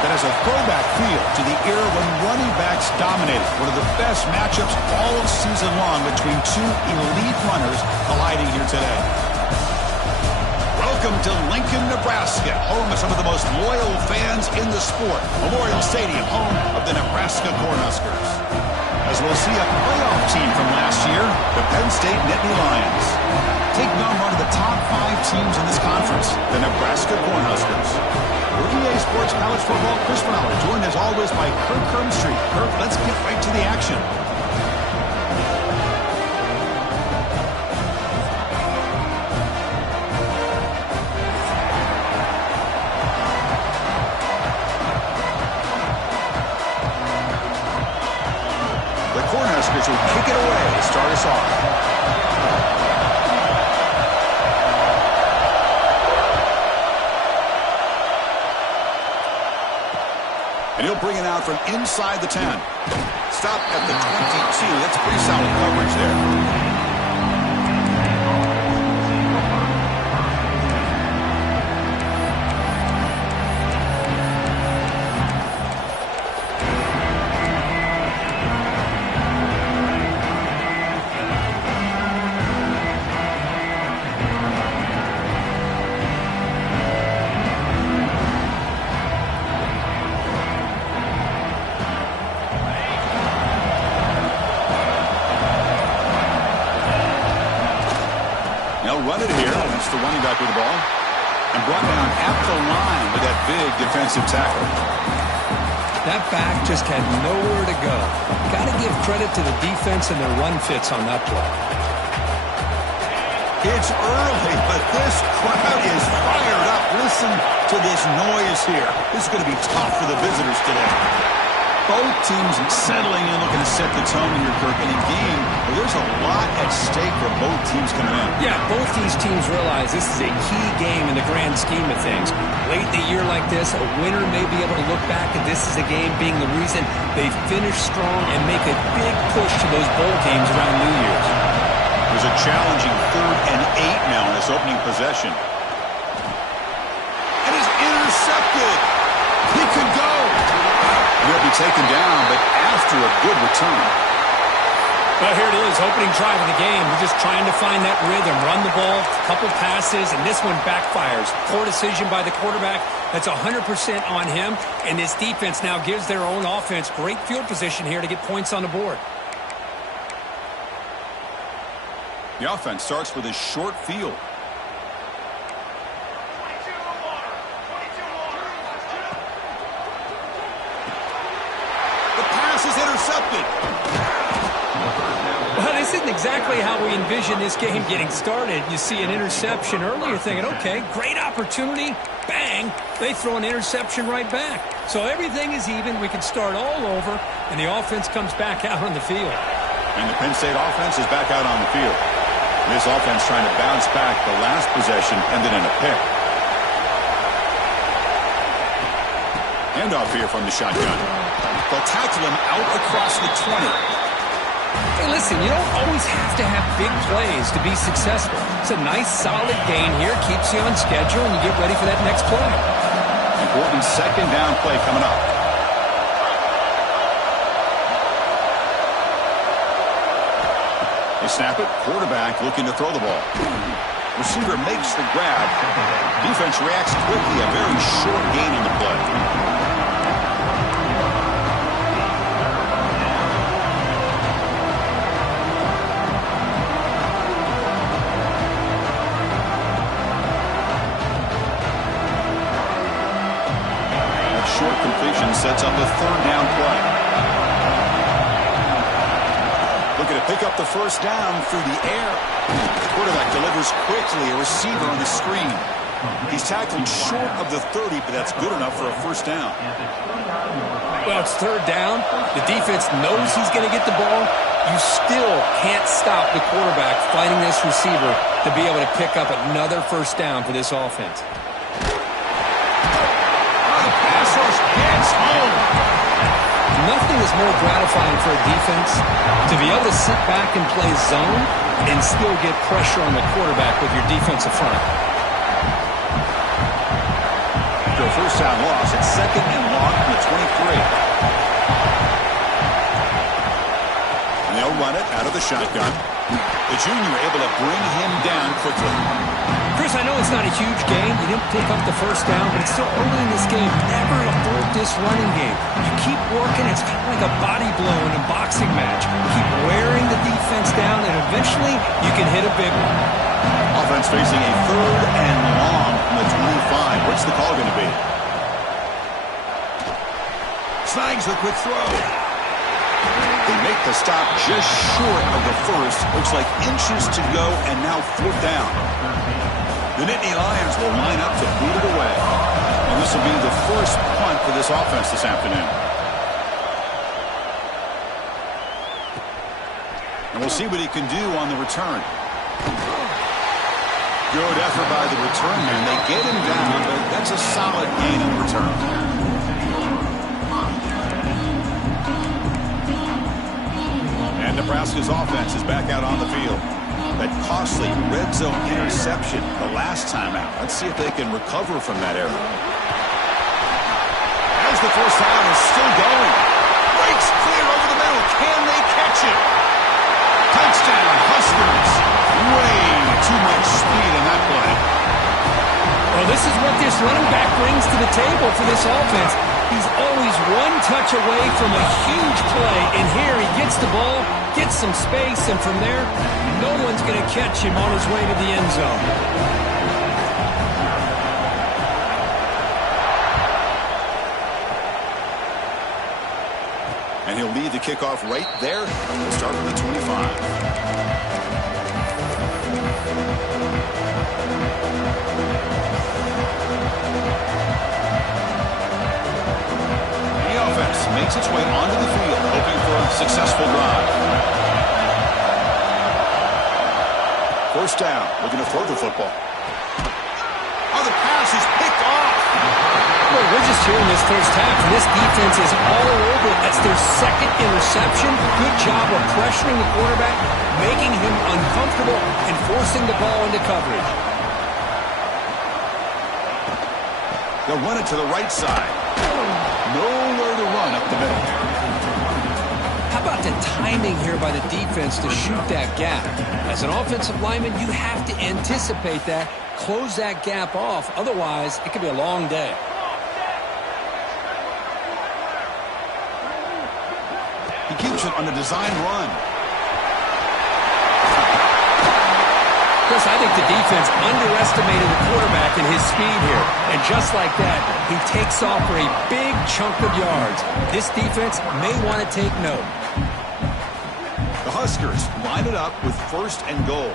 that has a throwback feel to the era when running backs dominated. One of the best matchups all season long between two elite runners colliding here today. Welcome to Lincoln, Nebraska, home of some of the most loyal fans in the sport. Memorial Stadium, home of the Nebraska Cornhuskers. As we'll see a playoff team from last year, the Penn State Nittany Lions. Taking on one of the top 5 teams in this conference, the Nebraska Cornhuskers. We're EA Sports College Football Chris Fowler, joined as always by Kirk Hermstreet. Kirk, let's get right to the action. The Cornhuskers will kick it away to start us off. And he'll bring it out from inside the 10. Stop at the 22. That's pretty solid coverage there. Run it here. That's the running back with the ball. And brought down at the line with that big defensive tackle. That back just had nowhere to go. Got to give credit to the defense and their run fits on that play. It's early, but this crowd is fired up. Listen to this noise here. This is going to be tough for the visitors today. Both teams settling in, looking to set the tone here, Kirk, in a game where there's a lot at stake for both teams coming in. Yeah, both these teams realize this is a key game in the grand scheme of things. Late in the year like this, a winner may be able to look back at this as a game being the reason they finish strong and make a big push to those bowl games around New Year's. There's a challenging 3rd and 8 now in this opening possession. And he's intercepted. He could go. He'll be taken down, but after a good return. Well, here it is, opening drive of the game. We're just trying to find that rhythm, run the ball, a couple passes, and this one backfires. Poor decision by the quarterback. That's 100% on him, and this defense now gives their own offense great field position here to get points on the board. The offense starts with a short field. Is intercepted. Well, this isn't exactly how we envision this game getting started. You see an interception earlier thinking, okay, great opportunity. Bang, they throw an interception right back. So everything is even. We can start all over, and the offense comes back out on the field. And the Penn State offense is back out on the field. This offense trying to bounce back. The last possession ended in a pick. Handoff here from the shotgun. They'll tackle him out across the 20. Hey, listen, you don't always have to have big plays to be successful. It's a nice, solid gain here. Keeps you on schedule, and you get ready for that next play. Important 2nd down play coming up. They snap it. Quarterback looking to throw the ball. Receiver makes the grab. Defense reacts quickly. A very short gain on the play. Short completion sets up a 3rd down play. Looking to pick up the 1st down through the air. The quarterback delivers quickly, a receiver on the screen. He's tackled short of the 30, but that's good enough for a 1st down. Well, it's 3rd down. The defense knows he's going to get the ball. You still can't stop the quarterback fighting this receiver to be able to pick up another 1st down for this offense. Gets home. Nothing is more gratifying for a defense to be able to sit back and play zone and still get pressure on the quarterback with your defensive front. After a a first down loss. It's 2nd and long from the 23. And they'll run it out of the shotgun. The junior able to bring him down quickly. Chris, I know it's not a huge game. You didn't pick up the first down, but it's still early in this game. Never abort this running game. You keep working. It's kind of like a body blow in a boxing match. Keep wearing the defense down, and eventually you can hit a big one. Offense facing a 3rd and long from the 25. What's the call going to be? Snags the quick throw. They make the stop just short of the first. Looks like inches to go, and now 4th down. The Nittany Lions will line up to boot it away. And this will be the first punt for this offense this afternoon. And we'll see what he can do on the return. Good effort by the return man. They get him down, but that's a solid gain on the return. And Nebraska's offense is back out on the field. That costly red zone interception the last time out. Let's see if they can recover from that error. As the first down is still going. Breaks clear over the middle. Can they catch it? Touchdown, Huskers. Way too much speed in that play. Well, this is what this running back brings to the table for this offense. He's always one touch away from a huge play, and here he gets the ball, gets some space, and from there, no one's going to catch him on his way to the end zone. And he'll lead the kickoff right there. We'll start with the 25. Makes its way onto the field, hoping for a successful drive. First down, looking to throw the football. Oh, the pass is picked off. Well, we're just here in this first half, and this defense is all over it. That's their 2nd interception. Good job of pressuring the quarterback, making him uncomfortable, and forcing the ball into coverage. They'll run it to the right side. Nowhere to run up the middle. How about the timing here by the defense to shoot that gap? As an offensive lineman, you have to anticipate that, close that gap off. Otherwise, it could be a long day. He keeps it on a design run. Chris, I think the defense underestimated the quarterback and his speed here. And just like that, he takes off for a big chunk of yards. This defense may want to take note. The Huskers line it up with 1st and goal.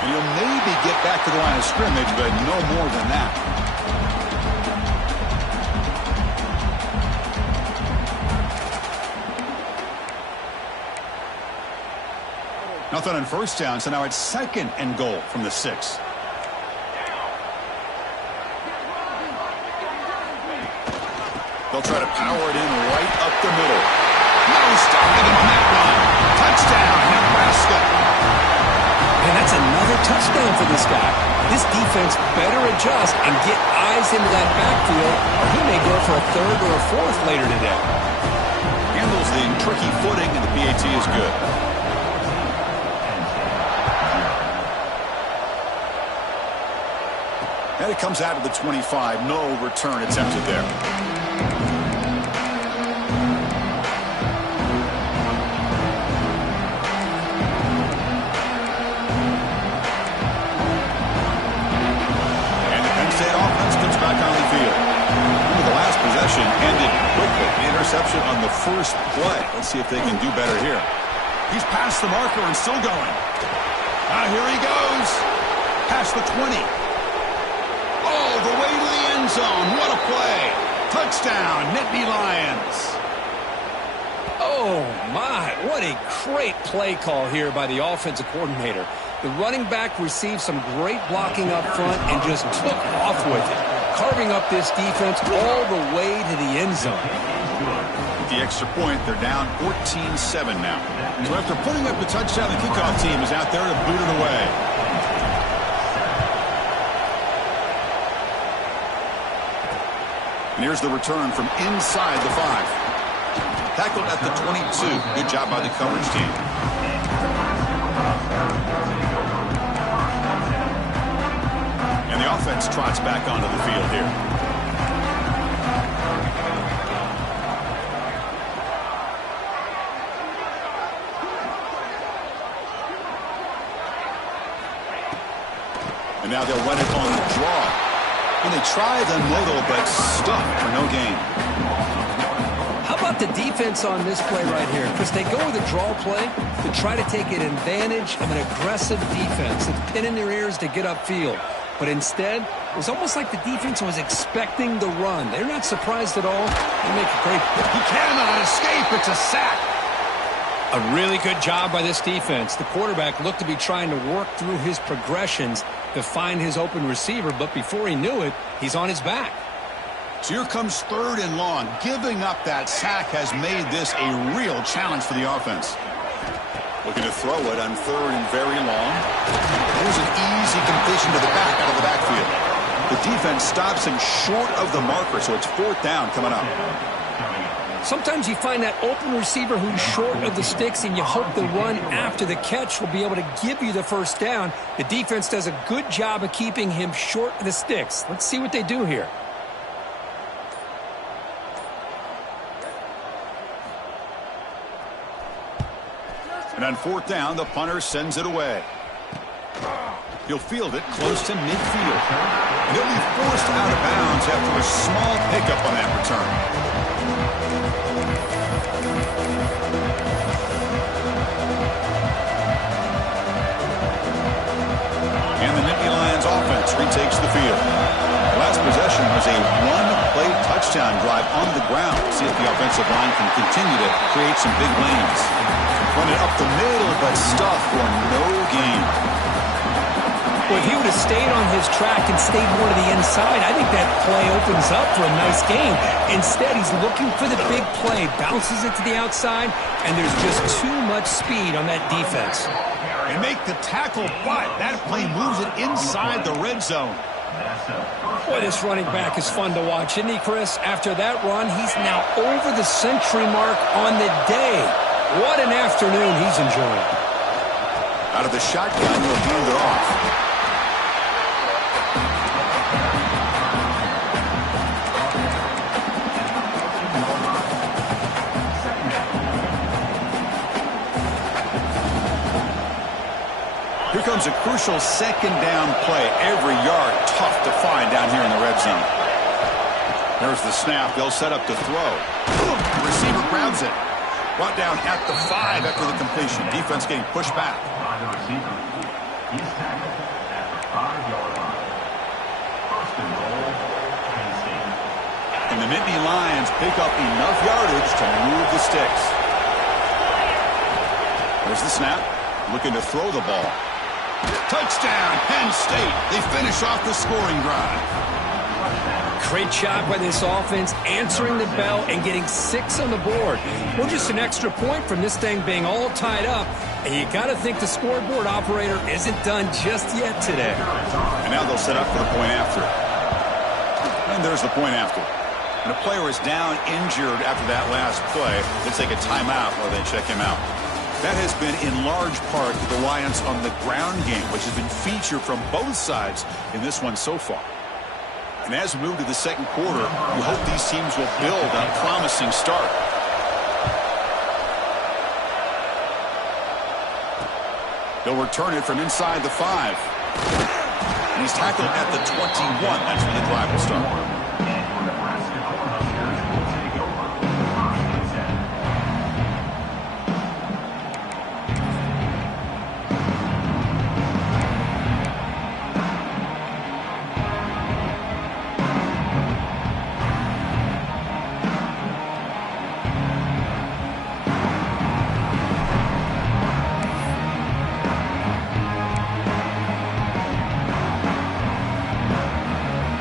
And you'll maybe get back to the line of scrimmage, but no more than that. Nothing on first down, so now it's 2nd and goal from the 6. They'll try to power it in right up the middle. No stopping him on that run. Touchdown, Nebraska. And that's another touchdown for this guy. This defense better adjust and get eyes into that backfield, or he may go for a 3rd or a 4th later today. Handles the tricky footing, and the PAT is good. And it comes out of the 25. No return attempted there. And the Penn State offense comes back on the field. The last possession ended quickly. The interception on the first play. Let's see if they can do better here. He's past the marker and still going. Here he goes. Past the 20. Oh, the way to the end zone. What a play. Touchdown, Nittany Lions. Oh, my. What a great play call here by the offensive coordinator. The running back received some great blocking up front and just took off with it, carving up this defense all the way to the end zone. With the extra point, they're down 14-7 now. So after putting up the touchdown, the kickoff team is out there to boot it away. And here's the return from inside the 5. Tackled at the 22. Good job by the coverage team. And the offense trots back onto the field here. And now they'll run it on the draw. And they tried the middle, but stuck for no gain. How about the defense on this play right here? Because they go with a draw play to try to take an advantage of an aggressive defense that's pinning their ears to get upfield. But instead, it was almost like the defense was expecting the run. They're not surprised at all. They make a great play. He cannot escape. It's a sack. A really good job by this defense. The quarterback looked to be trying to work through his progressions to find his open receiver, but before he knew it, he's on his back. So here comes 3rd and long. Giving up that sack has made this a real challenge for the offense. Looking to throw it on 3rd and very long. Here's an easy completion to the back out of the backfield. The defense stops him short of the marker, so it's 4th down coming up. Sometimes you find that open receiver who's short of the sticks, and you hope the run after the catch will be able to give you the first down. The defense does a good job of keeping him short of the sticks. Let's see what they do here. And on 4th down, the punter sends it away. He'll field it close to midfield. And he'll be forced out of bounds after a small pickup on that return. And the Nittany Lions offense retakes the field. The last possession was a one-play touchdown drive on the ground. See if the offensive line can continue to create some big lanes. Run it up the middle, but stuff for no gain. Well, if he would have stayed on his track and stayed more to the inside, I think that play opens up for a nice gain. Instead, he's looking for the big play, bounces it to the outside, and there's just too much speed on that defense. They make the tackle, but that play moves it inside the red zone. Boy, this running back is fun to watch, isn't he, Chris? After that run, he's now over the century mark on the day. What an afternoon he's enjoying. Out of the shotgun, he'll hand it off. Here comes a crucial 2nd down play. Every yard tough to find down here in the red zone. There's the snap. They'll set up to throw. Boom! The receiver grabs it. Brought down at the 5 after the completion. Defense getting pushed back. And the Nittany Lions pick up enough yardage to move the sticks. There's the snap. Looking to throw the ball. Touchdown, Penn State. They finish off the scoring drive. Great job by this offense, answering the bell and getting 6 on the board. We're just an extra point from this thing being all tied up, and you got to think the scoreboard operator isn't done just yet today. And now they'll set up for the point after. And there's the point after. And a player is down injured after that last play. They take a timeout while they check him out. That has been in large part the reliance on the ground game, which has been featured from both sides in this one so far. And as we move to the 2nd quarter, we hope these teams will build on a promising start. They'll return it from inside the 5. And he's tackled at the 21. That's when the drive will start.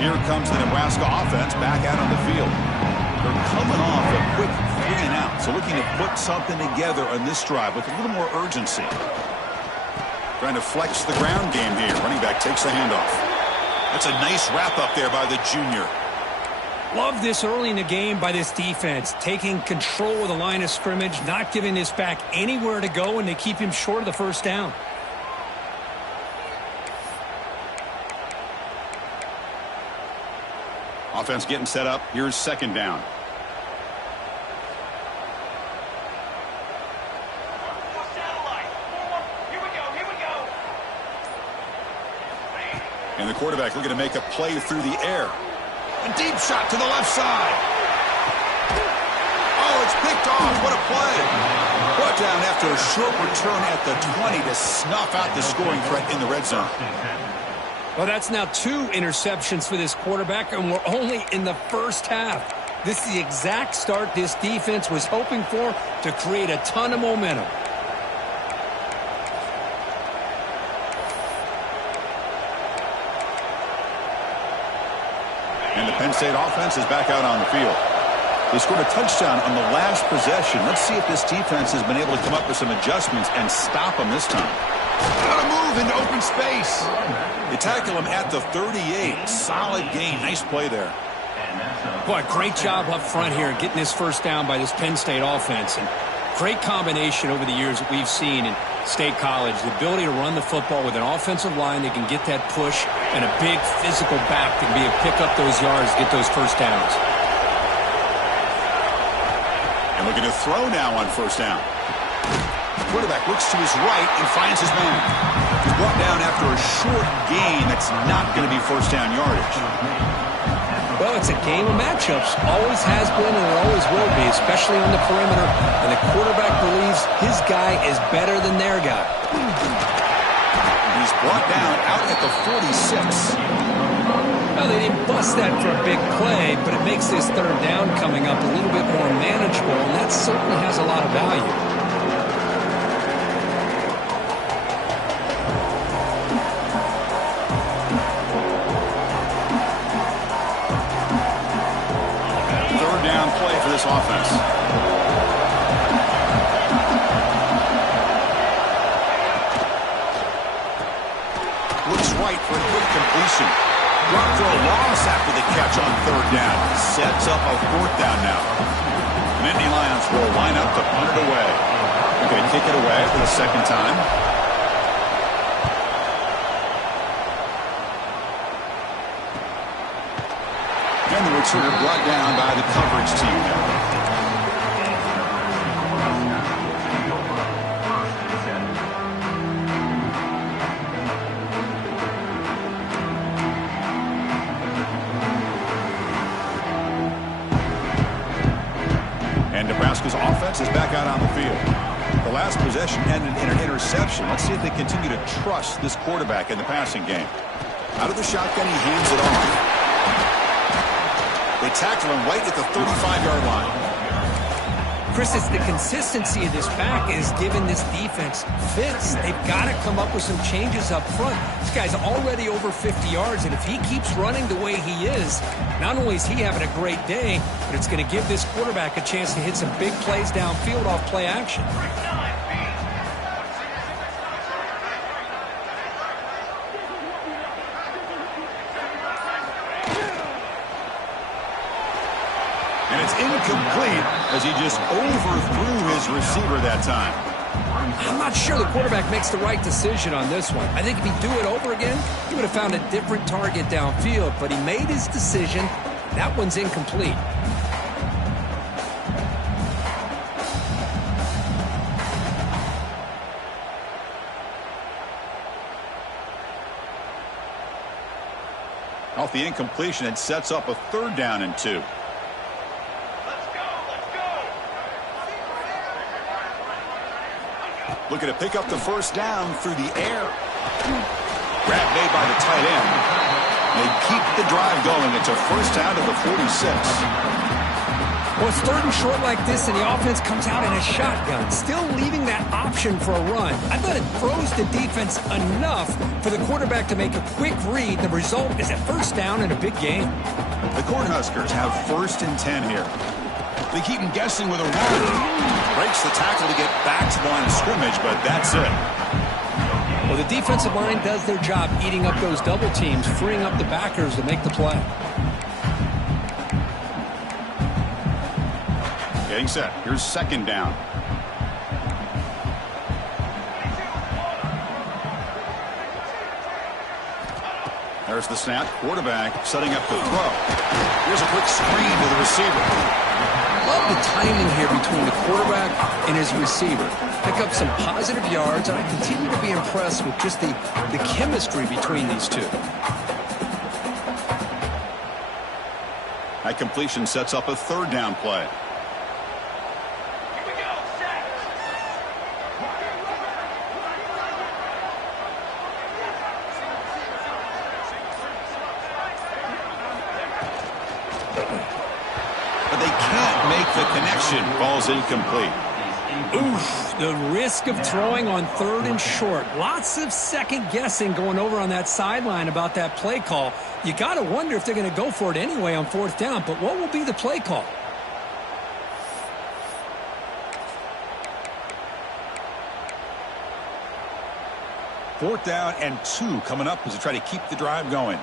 Here comes the Nebraska offense back out on the field. They're coming off a quick and out. So looking to put something together on this drive with a little more urgency. Trying to flex the ground game here. Running back takes the handoff. That's a nice wrap up there by the junior. Love this early in the game by this defense. Taking control of the line of scrimmage, not giving this back anywhere to go, and they keep him short of the first down. Offense getting set up. Here's second down. And the quarterback looking to make a play through the air. A deep shot to the left side. Oh, it's picked off. What a play. Brought down after a short return at the 20 to snuff out the scoring threat in the red zone. Well, that's now 2 interceptions for this quarterback, and we're only in the first half. This is the exact start this defense was hoping for to create a ton of momentum. And the Penn State offense is back out on the field. They scored a touchdown on the last possession. Let's see if this defense has been able to come up with some adjustments and stop them this time. Got to move into open space. They tackle him at the 38. Solid gain. Nice play there. Boy, great job up front here getting this first down by this Penn State offense. And great combination over the years that we've seen in State College. The ability to run the football with an offensive line that can get that push and a big physical back that can be able to pick up those yards, get those first downs. And looking to throw now on first down. Quarterback looks to his right and finds his man. He's brought down after a short gain that's not going to be first down yardage. Well, it's a game of matchups. Always has been and it always will be, especially on the perimeter. And the quarterback believes his guy is better than their guy. He's brought down out at the 46. Well, they didn't bust that for a big play, but it makes this third down coming up a little bit more manageable, and that certainly has a lot of value. This offense. Looks right for a quick completion. Drop for a loss after the catch on third down. Sets up a fourth down now. Nittany Lions will line up to punt it away. They're going to kick it away for the second time. And the returner brought down by the coverage team there. And Nebraska's offense is back out on the field. The last possession ended in an interception. Let's see if they continue to trust this quarterback in the passing game. Out of the shotgun, he hands it off. They tackle him right at the 35-yard line. Chris, it's the consistency of this back is giving this defense fits. They've got to come up with some changes up front. This guy's already over 50 yards, and if he keeps running the way he is, not only is he having a great day, but it's going to give this quarterback a chance to hit some big plays downfield off play action. And it's incomplete as he just overthrew his receiver that time. I'm not sure the quarterback makes the right decision on this one. I think if he'd do it over again, he would have found a different target downfield, but he made his decision. That one's incomplete. Off the incompletion, it sets up a third down and 2. Looking to pick up the first down through the air. Grab made by the tight end. They keep the drive going. It's a first down to the 46. Well, it's third and short like this, and the offense comes out in a shotgun, still leaving that option for a run. I thought it froze the defense enough for the quarterback to make a quick read. The result is a first down and a big game. The Cornhuskers have first and 10 here. They keep him guessing with a run. Breaks the tackle to get back to the line of scrimmage, but that's it. Well, the defensive line does their job eating up those double teams, freeing up the backers to make the play. Getting set. Here's second down. There's the snap. Quarterback setting up the throw. Here's a quick screen to the receiver. Love the timing here between the quarterback and his receiver. Pick up some positive yards, and I continue to be impressed with just the chemistry between these two. That completion sets up a third down play. But they can't make the connection. Ball's incomplete. Oof, the risk of throwing on third and short. Lots of second guessing going over on that sideline about that play call. You got to wonder if they're going to go for it anyway on fourth down, but what will be the play call? Fourth down and 2 coming up as they try to keep the drive going.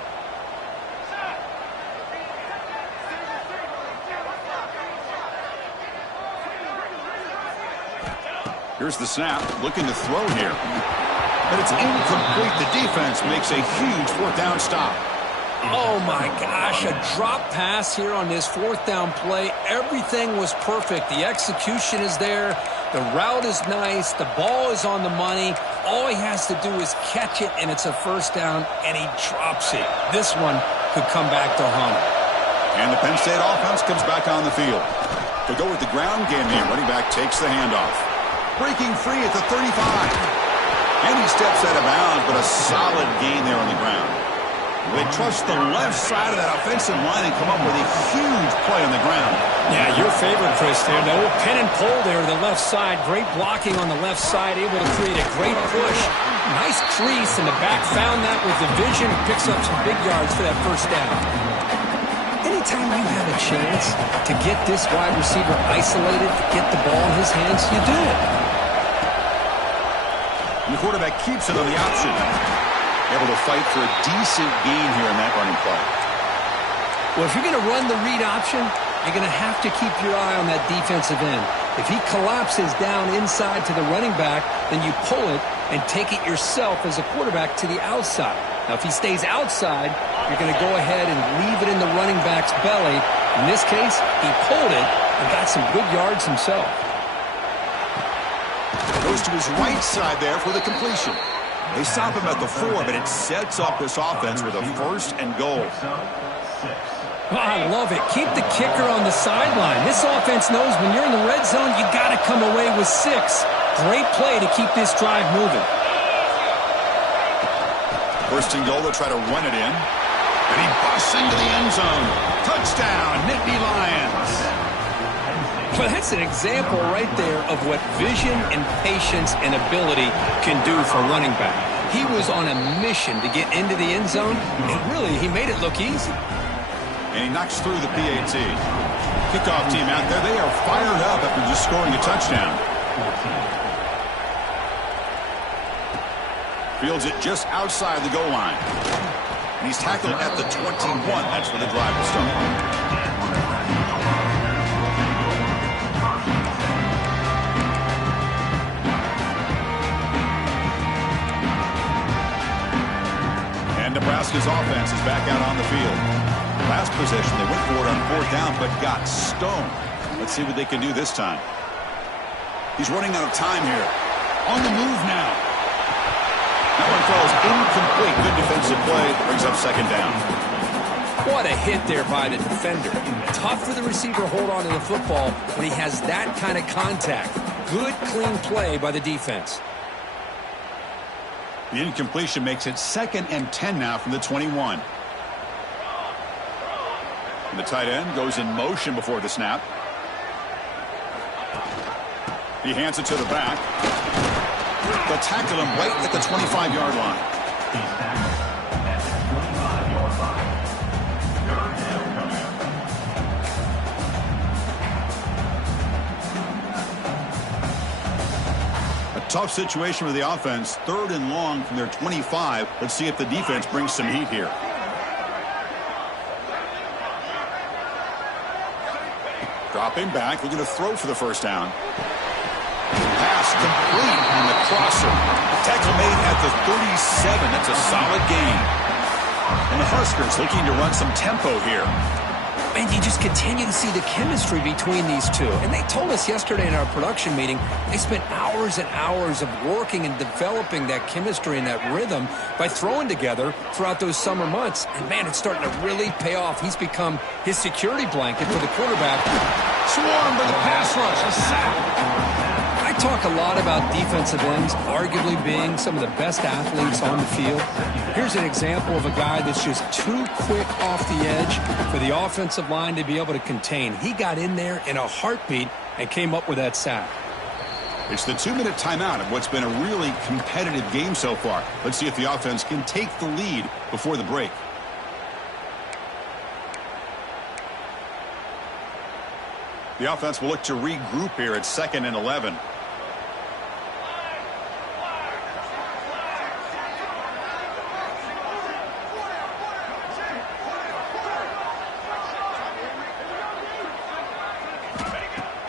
Here's the snap, looking to throw here. But it's incomplete. The defense makes a huge fourth down stop. Oh, my gosh, a drop pass here on this fourth down play. Everything was perfect. The execution is there. The route is nice. The ball is on the money. All he has to do is catch it, and it's a first down, and he drops it. This one could come back to haunt him. And the Penn State offense comes back on the field. To go with the ground game here, running back takes the handoff. Breaking free at the 35. And he steps out of bounds, but a solid gain there on the ground. They trust the left side of that offensive line and come up with a huge play on the ground. Yeah, your favorite, Chris, there. The old pin and pull there to the left side. Great blocking on the left side, able to create a great push. Nice crease, and the back found that with the vision. Picks up some big yards for that first down. Anytime you have a chance to get this wide receiver isolated, to get the ball in his hands, you do it. And the quarterback keeps it on the option. Able to fight for a decent gain here in that running play. Well, if you're going to run the read option, you're going to have to keep your eye on that defensive end. If he collapses down inside to the running back, then you pull it and take it yourself as a quarterback to the outside. Now, if he stays outside, you're going to go ahead and leave it in the running back's belly. In this case, he pulled it and got some good yards himself. Goes to his right side there for the completion. They stop him at the 4, but it sets up this offense with a first and goal. Oh, I love it. Keep the kicker on the sideline. This offense knows when you're in the red zone, you got to come away with 6. Great play to keep this drive moving. First and goal, they'll try to run it in. And he busts into the end zone. Touchdown, Nittany Lions. Well, that's an example right there of what vision and patience and ability can do for a running back. He was on a mission to get into the end zone, and really, he made it look easy. And he knocks through the PAT. Kickoff team out there, they are fired up after just scoring a touchdown. Fields it just outside the goal line. And he's tackled at the 21. That's where the drive will start. Nebraska's offense is back out on the field. Last possession, they went for it on fourth down, but got stoned. Let's see what they can do this time. He's running out of time here. On the move now. That one throws incomplete. Good defensive play. Brings up second down. What a hit there by the defender. Tough for the receiver to hold on to the football when he has that kind of contact. Good, clean play by the defense. The incompletion makes it 2nd and 10 now from the 21. And the tight end goes in motion before the snap. He hands it to the back. They'll tackle him right at the 25-yard line. Tough situation with the offense. 3rd and long from their 25. Let's see if the defense brings some heat here. Dropping back, looking to throw for the first down. Pass complete on the crosser. Tackle made at the 37. That's a solid gain. And the Huskers looking to run some tempo here. And you just continue to see the chemistry between these two. And they told us yesterday in our production meeting, they spent hours and hours of working and developing that chemistry and that rhythm by throwing together throughout those summer months. And, man, it's starting to really pay off. He's become his security blanket for the quarterback. Swarmed by the pass rush. A sack. I talk a lot about defensive ends arguably being some of the best athletes on the field. Here's an example of a guy that's just too quick off the edge for the offensive line to be able to contain. He got in there in a heartbeat and came up with that sack. It's the 2-minute timeout of what's been a really competitive game so far. Let's see if the offense can take the lead before the break. The offense will look to regroup here at 2nd and 11.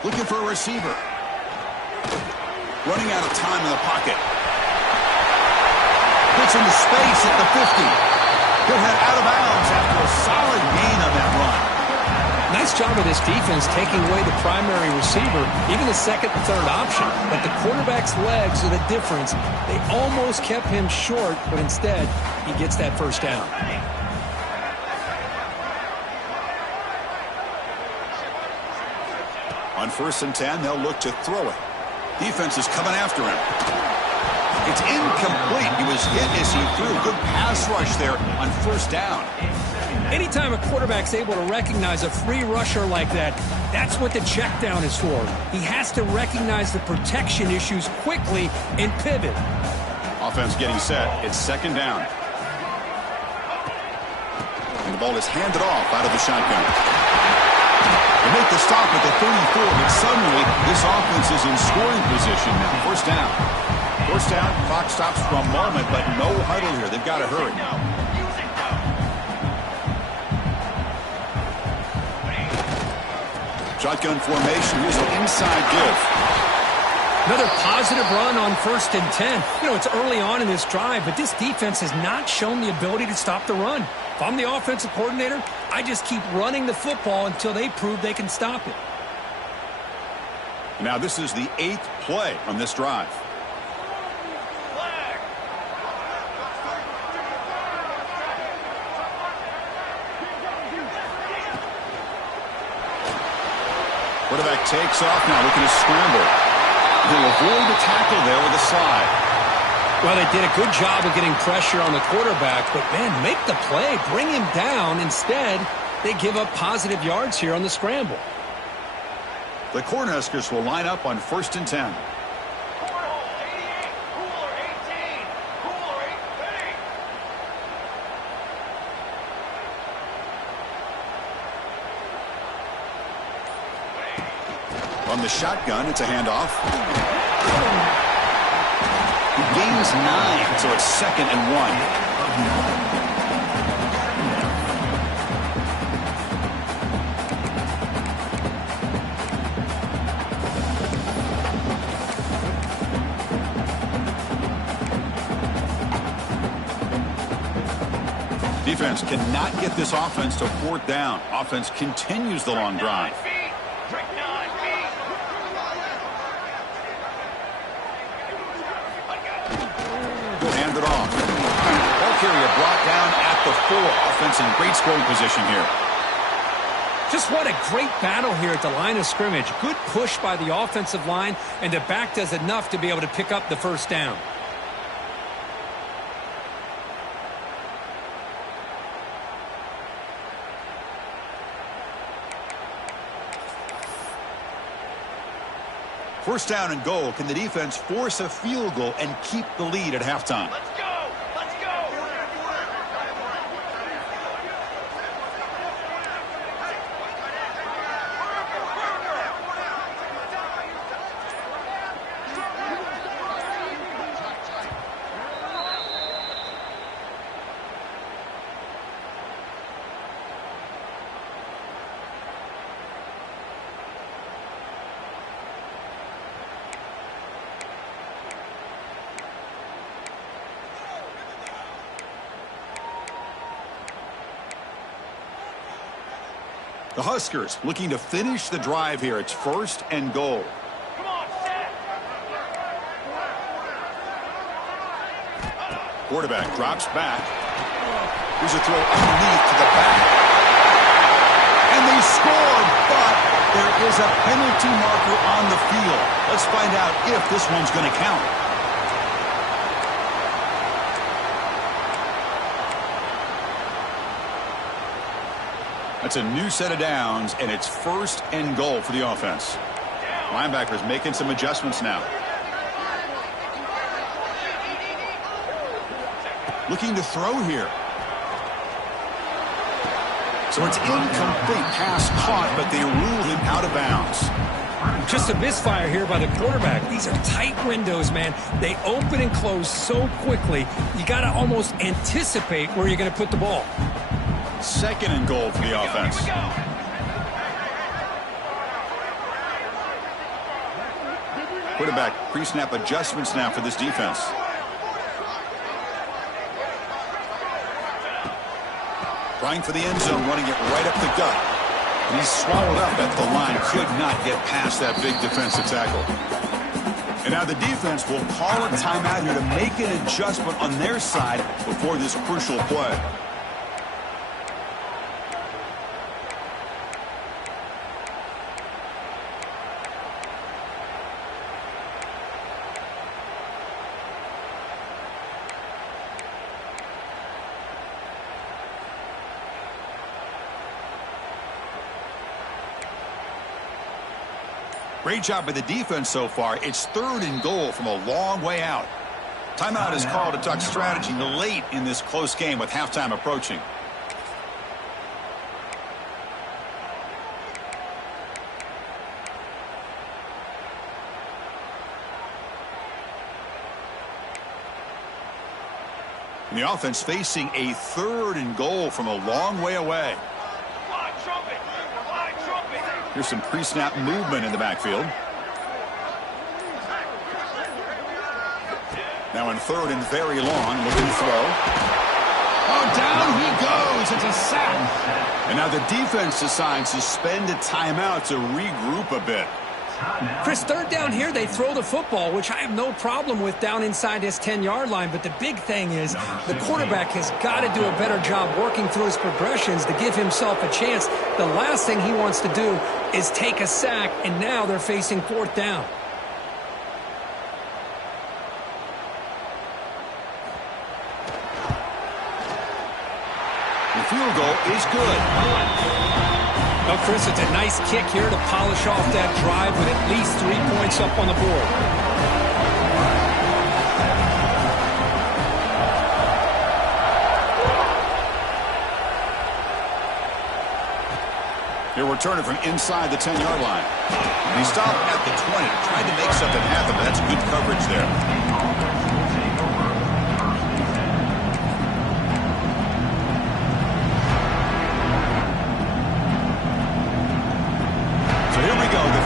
Looking for a receiver. Running out of time in the pocket. Gets into space at the 50. He'll head out of bounds after a solid gain on that run. Nice job of this defense taking away the primary receiver, even the 2nd and 3rd option. But the quarterback's legs are the difference. They almost kept him short, but instead, he gets that first down. On 1st and 10, they'll look to throw it. Defense is coming after him. It's incomplete. He was hit as he threw. Good pass rush there on 1st down. Anytime a quarterback's able to recognize a free rusher like that, that's what the check down is for. He has to recognize the protection issues quickly and pivot. Offense getting set. It's 2nd down. And the ball is handed off out of the shotgun. They make the stop at the 34, but suddenly this offense is in scoring position now. 1st down. 1st down, clock stops for a moment, but no huddle here. They've got to hurry. Shotgun formation. Here's the inside give. Another positive run on 1st and 10. You know, it's early on in this drive, but this defense has not shown the ability to stop the run. If I'm the offensive coordinator, I just keep running the football until they prove they can stop it. Now this is the 8th play on this drive. Quarterback takes off now, looking to scramble. He'll avoid the tackle there with a slide. Well, they did a good job of getting pressure on the quarterback, but, man, make the play, bring him down. Instead, they give up positive yards here on the scramble. The Cornhuskers will line up on 1st and 10. On the shotgun, it's a handoff. He gains 9, so it's 2nd and 1. Defense cannot get this offense to 4th down. Offense continues the long drive. Hand it off. Ball carrier brought down at the 4. Offense in great scoring position here. Just what a great battle here at the line of scrimmage. Good push by the offensive line, and the back does enough to be able to pick up the first down. First down and goal. Can the defense force a field goal and keep the lead at halftime? Let's go! Let's go! The Huskers looking to finish the drive here. It's 1st and goal. Quarterback drops back. Here's a throw underneath to the back. And they scored, but there is a penalty marker on the field. Let's find out if this one's going to count. That's a new set of downs, and it's 1st and goal for the offense. Linebackers making some adjustments now. Looking to throw here. So it's incomplete, pass caught, but they rule him out of bounds. Just a misfire here by the quarterback. These are tight windows, man. They open and close so quickly. You got to almost anticipate where you're going to put the ball. 2nd and goal for the offense. Quarterback pre-snap adjustments now for this defense. Trying for the end zone, running it right up the gut. And he's swallowed up at the line. Could not get past that big defensive tackle. And now the defense will call a timeout here to make an adjustment on their side before this crucial play. Great job by the defense so far. It's 3rd and goal from a long way out. Timeout is called to talk strategy late in this close game with halftime approaching. And the offense facing a 3rd and goal from a long way away. Here's some pre-snap movement in the backfield. Now in 3rd and very long, looking to throw. Oh, down he goes. It's a sack. And now the defense decides to spend a timeout to regroup a bit. Chris, 3rd down here, they throw the football, which I have no problem with down inside his 10-yard line. But the big thing is the quarterback has got to do a better job working through his progressions to give himself a chance. The last thing he wants to do is take a sack, and now they're facing 4th down. The field goal is good. Well, Chris, it's a nice kick here to polish off that drive with at least 3 points up on the board. He'll return it from inside the 10-yard line. He stopped at the 20, trying to make something happen, but that's good coverage there.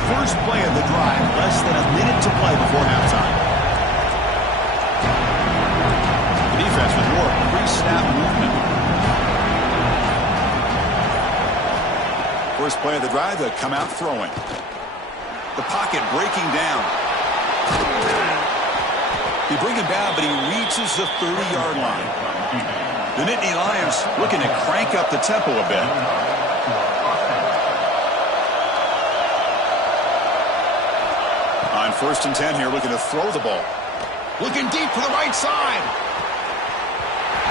First play of the drive, less than a minute to play before halftime. The defense with more pre-snap movement. First play of the drive, they come out throwing. The pocket breaking down. They bring him down, but he reaches the 30-yard line. The Nittany Lions looking to crank up the tempo a bit. On 1st and 10 here, looking to throw the ball. Looking deep to the right side.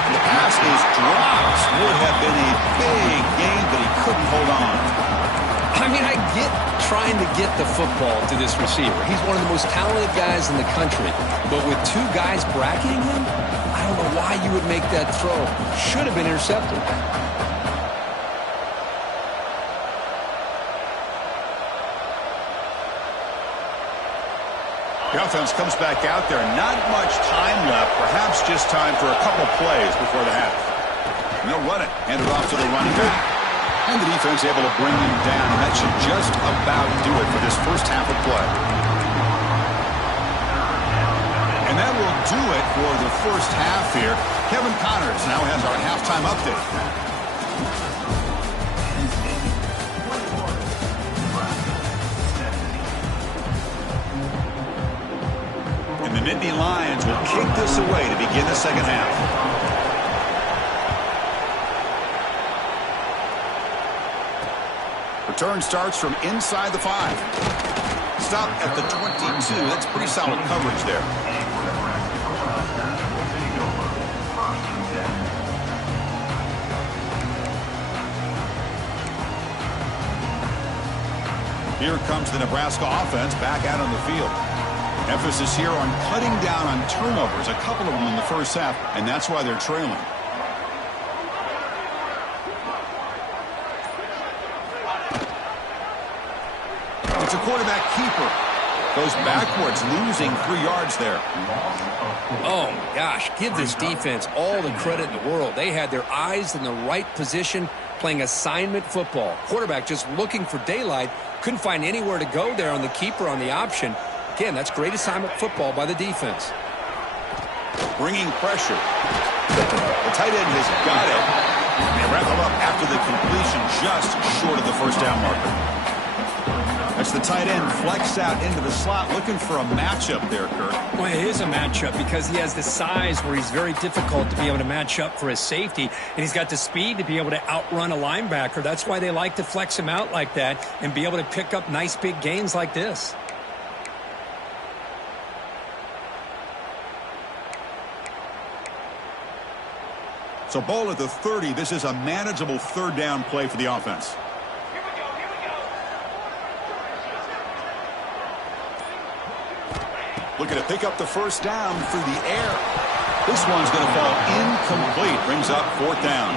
And the pass is dropped. Would have been a big gain, but he couldn't hold on. I mean, I get trying to get the football to this receiver. He's one of the most talented guys in the country. But with 2 guys bracketing him, I don't know why you would make that throw. Should have been intercepted. The offense comes back out there. Not much time left. Perhaps just time for a couple plays before the half. And they'll run it. Hand it off to the running back. And the defense able to bring him down. And that should just about do it for this first half of play. And that will do it for the first half here. Kevin Connors now has our halftime update. Lions will kick this away to begin the second half. Return starts from inside the 5. Stop at the 22. That's pretty solid coverage there. Here comes the Nebraska offense back out on the field. Emphasis here on cutting down on turnovers, a couple of them in the first half, and that's why they're trailing. It's a quarterback keeper. Goes backwards, losing 3 yards there. Oh, my gosh. Give this defense all the credit in the world. They had their eyes in the right position, playing assignment football. Quarterback just looking for daylight. Couldn't find anywhere to go there on the keeper on the option. Again, that's great assignment football by the defense. Bringing pressure. The tight end has got it. They wrap him up after the completion, just short of the first down marker. That's the tight end flexed out into the slot, looking for a matchup there, Kirk. Well, it is a matchup because he has the size where he's very difficult to be able to match up for his safety, and he's got the speed to be able to outrun a linebacker. That's why they like to flex him out like that and be able to pick up nice big gains like this. So ball at the 30. This is a manageable third down play for the offense. Looking to pick up the first down through the air. This one's going to fall incomplete. Brings up 4th down.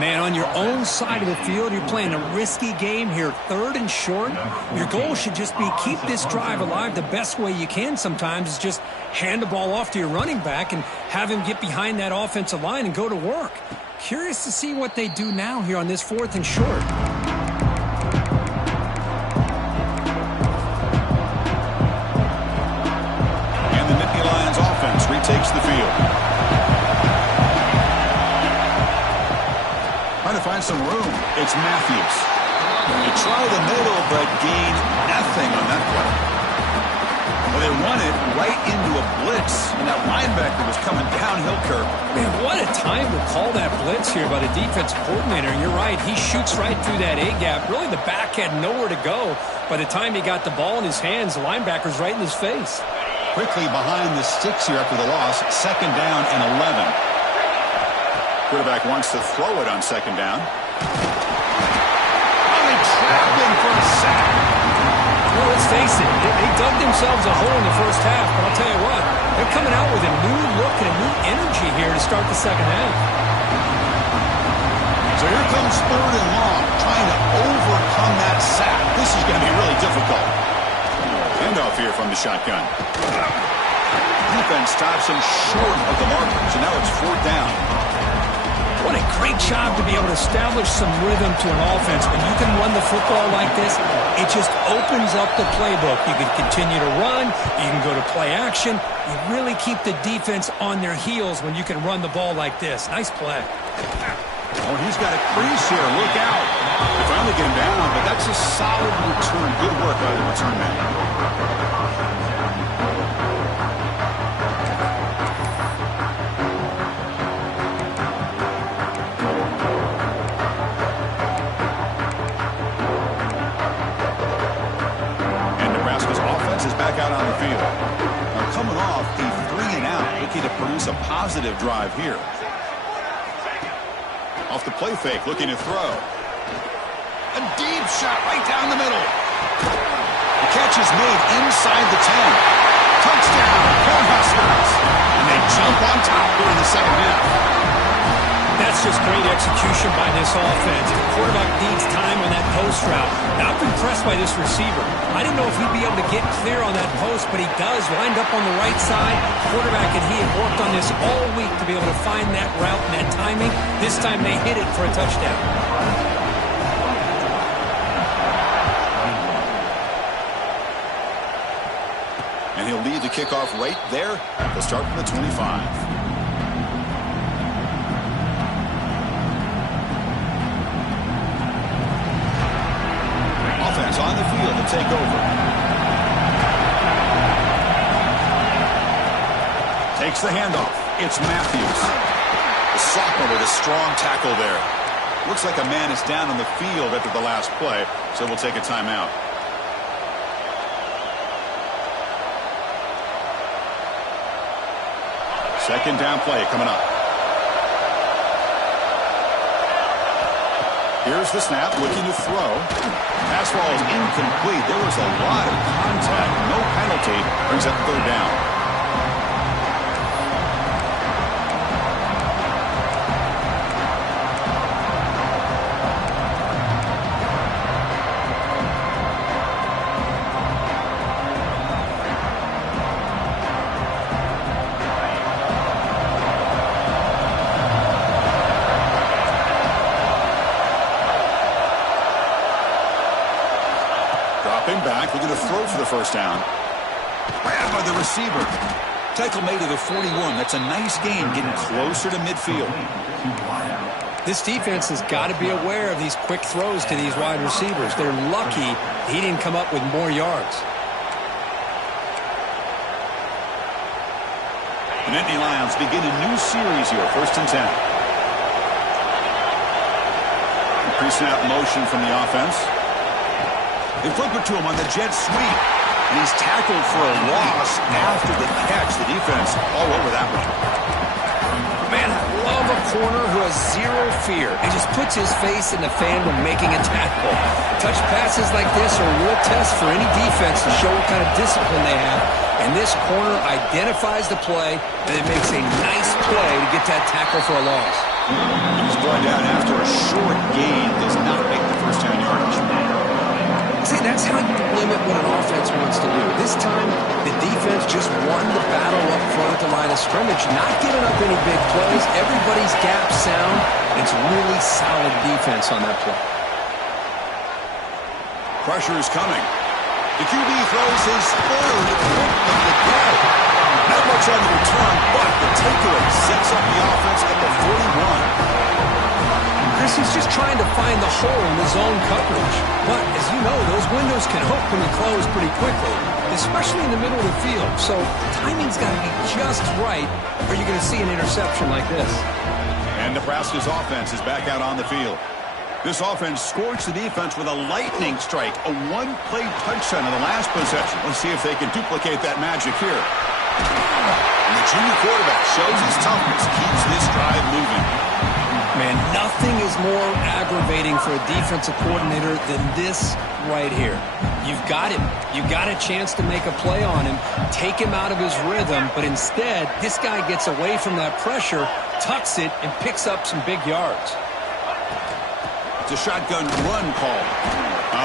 Man, on your own side of the field, you're playing a risky game here, 3rd and short. Your goal should just be keep this drive alive the best way you can sometimes is just hand the ball off to your running back and have him get behind that offensive line and go to work. Curious to see what they do now here on this 4th and short. Takes the field. Trying to find some room. It's Matthews. They try the middle, but gain nothing on that play. Well, they run it right into a blitz, and that linebacker was coming downhill, Kirk. Man, what a time to call that blitz here by the defense coordinator. And you're right, he shoots right through that A-gap. Really, the back had nowhere to go. By the time he got the ball in his hands, the linebacker's right in his face. Quickly behind the sticks here after the loss. 2nd down and 11. Quarterback wants to throw it on 2nd down. Oh, they trap him for a sack. Well, let's face it, they dug themselves a hole in the first half, but I'll tell you what, they're coming out with a new look and a new energy here to start the second half. So here comes 3rd and long, trying to overcome that sack. This is going to be really difficult. Handoff here from the shotgun. Defense stops him short of the marker, so now it's 4th down. What a great job to be able to establish some rhythm to an offense. When you can run the football like this, it just opens up the playbook. You can continue to run. You can go to play action. You really keep the defense on their heels when you can run the ball like this. Nice play. Oh, he's got a crease here. Look out. They finally get him down, but that's a solid return. Good work by the return man. Out on the field. Now coming off the 3-and-out, looking to produce a positive drive here. Off the play fake, looking to throw. A deep shot right down the middle. The catch is made inside the 10. Touchdown, Cornhuskers. And they jump on top here in the second half. That's just great execution by this offense. The quarterback needs time on that post route. Now, I'm impressed by this receiver. I didn't know if he'd be able to get clear on that post, but he does. Lined up on the right side. Quarterback and he have worked on this all week to be able to find that route and that timing. This time they hit it for a touchdown. And he'll lead the kickoff right there. They'll start from the 25. On the field to take over. Takes the handoff. It's Matthews. The sophomore with a strong tackle there. Looks like a man is down on the field after the last play, so we'll take a timeout. Second down play coming up. Here's the snap, looking to throw. Pass ball is incomplete. There was a lot of contact. No penalty. Brings up third down. Back, looking to throw for the first down. Grabbed by the receiver. Tackle made to the 41. That's a nice gain, getting closer to midfield. This defense has got to be aware of these quick throws to these wide receivers. They're lucky he didn't come up with more yards. The Nittany Lions begin a new series here, 1st and 10. Pre-snap motion from the offense. They flip it to him on the jet sweep. And he's tackled for a loss after the catch. The defense all over that one. Man, I love a corner who has zero fear and just puts his face in the fandom making a tackle. Touch passes like this are a real test for any defense to show what kind of discipline they have. And this corner identifies the play, and it makes a nice play to get that tackle for a loss. He's brought down after a short gain. Does not make the first down yardage. See, that's how you limit what an offense wants to do. This time, the defense just won the battle up front at the line of scrimmage, not giving up any big plays. Everybody's gap sound. It's really solid defense on that play. Pressure is coming. The QB throws his third of the day. Not much on the return, but the takeaway sets up the offense at the 41. Chris, he's just trying to find the hole in the zone coverage. But, as you know, those windows can open and close pretty quickly, especially in the middle of the field. So, timing's got to be just right, or you're going to see an interception like this. And Nebraska's offense is back out on the field. This offense scorched the defense with a lightning strike, a one-play touchdown in the last possession. Let's see if they can duplicate that magic here. And the junior quarterback shows his toughness, keeps this drive moving. Man, nothing is more aggravating for a defensive coordinator than this right here. You've got him. You've got a chance to make a play on him, take him out of his rhythm, but instead, this guy gets away from that pressure, tucks it, and picks up some big yards. It's a shotgun run call.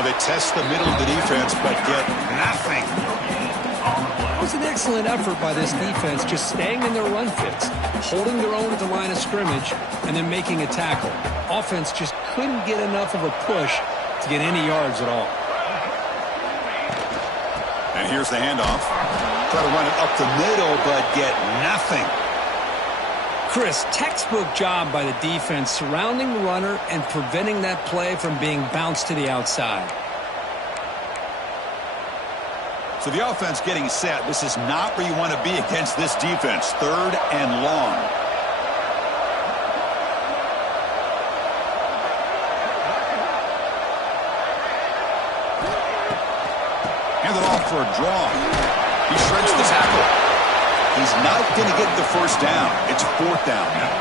They test the middle of the defense, but get nothing. It was an excellent effort by this defense, just staying in their run fits, holding their own at the line of scrimmage, and then making a tackle. Offense just couldn't get enough of a push to get any yards at all. And here's the handoff. Try to run it up the middle, but get nothing. Chris, textbook job by the defense surrounding the runner and preventing that play from being bounced to the outside. So the offense getting set. This is not where you want to be against this defense. 3rd and long. Handed off for a draw. He shreds the tackle. He's not going to get the first down. It's 4th down now.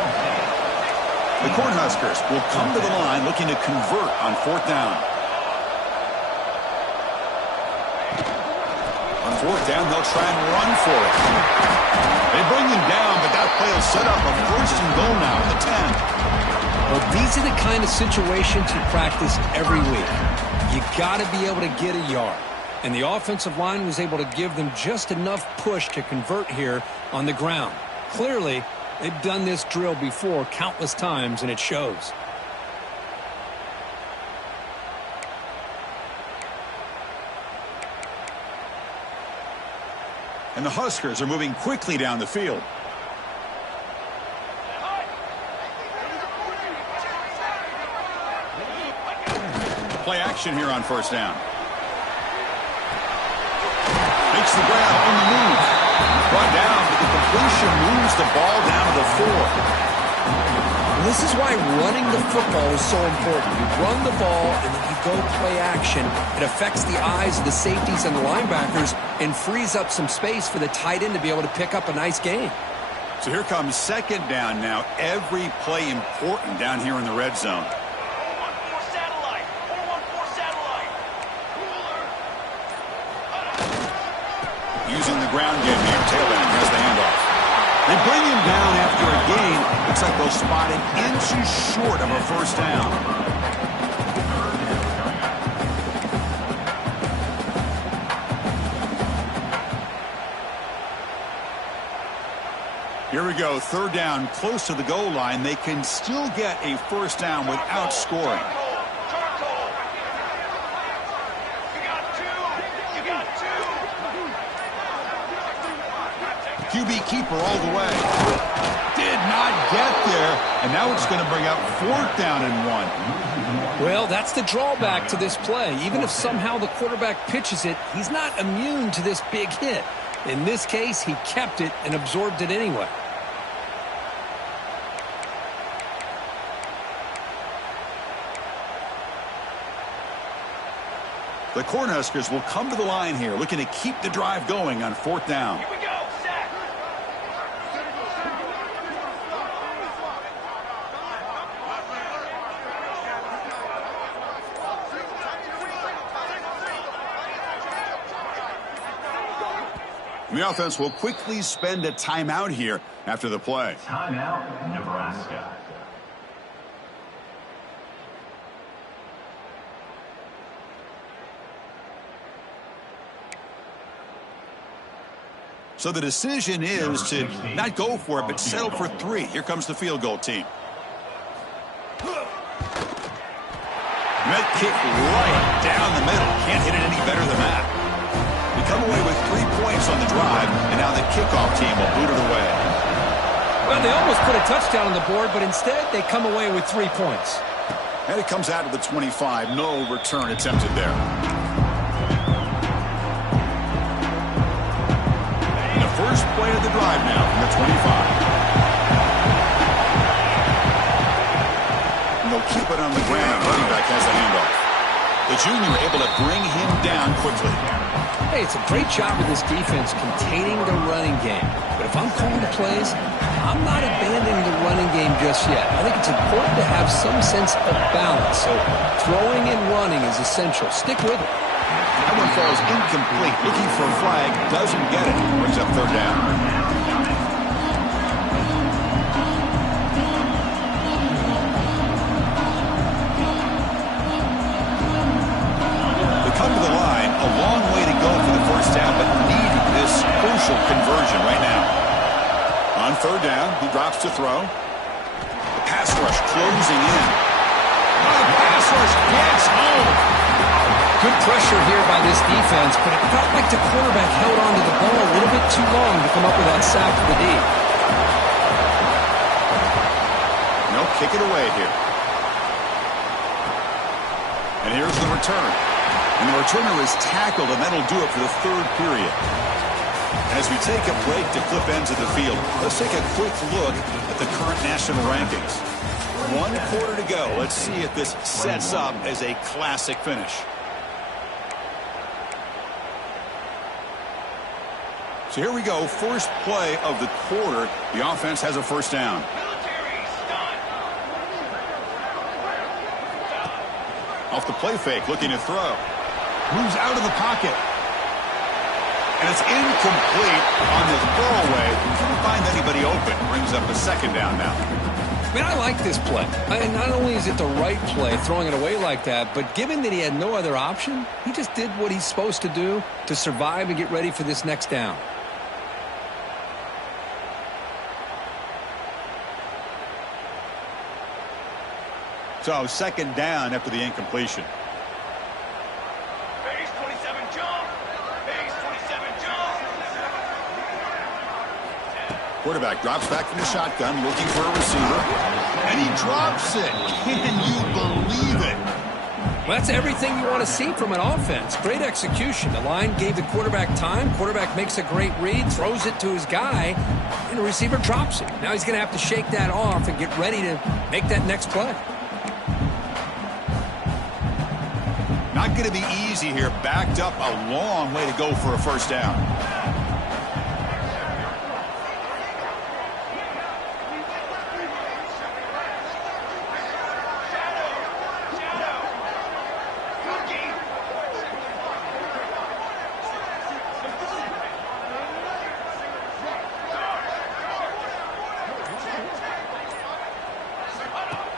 The Cornhuskers will come to the line looking to convert on 4th down. On 4th down, they'll try and run for it. They bring him down, but that play will set up a 1st and goal now at the 10. Well, these are the kind of situations you practice every week. You got to be able to get a yard. And the offensive line was able to give them just enough push to convert here on the ground. Clearly, they've done this drill before countless times, and it shows. And the Huskers are moving quickly down the field. Play action here on 1st down. Makes the grab on the move. Brought down to the completion moves the ball down to the 4. This is why running the football is so important. You run the ball, and then you go play action. It affects the eyes of the safeties and the linebackers and frees up some space for the tight end to be able to pick up a nice gain. So here comes second down now. Every play important down here in the red zone. Using the ground game here. Tailback has the handoff. They bring him down after a gain. Looks like they'll spot it inches short of a first down. Here we go. Third down, close to the goal line. They can still get a first down without scoring. QB keeper all the way. Did not get there, and now it's going to bring up fourth down and 1. Well, that's the drawback to this play. Even if somehow the quarterback pitches it, he's not immune to this big hit. In this case, he kept it and absorbed it anyway. The Cornhuskers will come to the line here, looking to keep the drive going on fourth down. Here we go. The offense will quickly spend a timeout here after the play. Timeout, Nebraska. So the decision is to not go for it, but settle for 3. Here comes the field goal team. That kick right down the middle. Can't hit it any better than that. We come away with 3 points on the drive, and now the kickoff team will boot it away. Well, they almost put a touchdown on the board, but instead they come away with 3 points. And it comes out of the 25. No return attempted there. And the first play of the drive now from the 25. And they'll keep it on the ground. Running back has the handoff. The junior able to bring him down quickly. Hey, it's a great job of this defense containing the running game. But if I'm calling the plays, I'm not abandoning the running game just yet. I think it's important to have some sense of balance. So throwing and running is essential. Stick with it. That one falls incomplete. Looking for a flag. Doesn't get it. Brings up third down. Come to the line, a long way to go for the first down, but needing this crucial conversion right now. On third down, he drops to throw. The pass rush closing in. Oh, the pass rush gets home. Good pressure here by this defense, but it felt like the quarterback held on to the ball a little bit too long to come up with that sack for the D. No, kick it away here. And here's the return. And the returner is tackled, and that'll do it for the third period. As we take a break to flip ends of the field, let's take a quick look at the current national rankings. 1 quarter to go. Let's see if this sets up as a classic finish. So here we go. First play of the quarter. The offense has a first down. Off the play fake, looking to throw. Moves out of the pocket. And it's incomplete on the throwaway. Couldn't find anybody open. Brings up a second down now. Man, I like this play. And not only is it the right play, throwing it away like that, but given that he had no other option, he just did what he's supposed to do to survive and get ready for this next down. So second down after the incompletion. Base 27 jump. Base 27 jump. Quarterback drops back from the shotgun, looking for a receiver. And he drops it. Can you believe it? Well, that's everything you want to see from an offense. Great execution. The line gave the quarterback time. Quarterback makes a great read, throws it to his guy, and the receiver drops it. Now he's going to have to shake that off and get ready to make that next play. Not going to be easy here. Backed up a long way to go for a first down.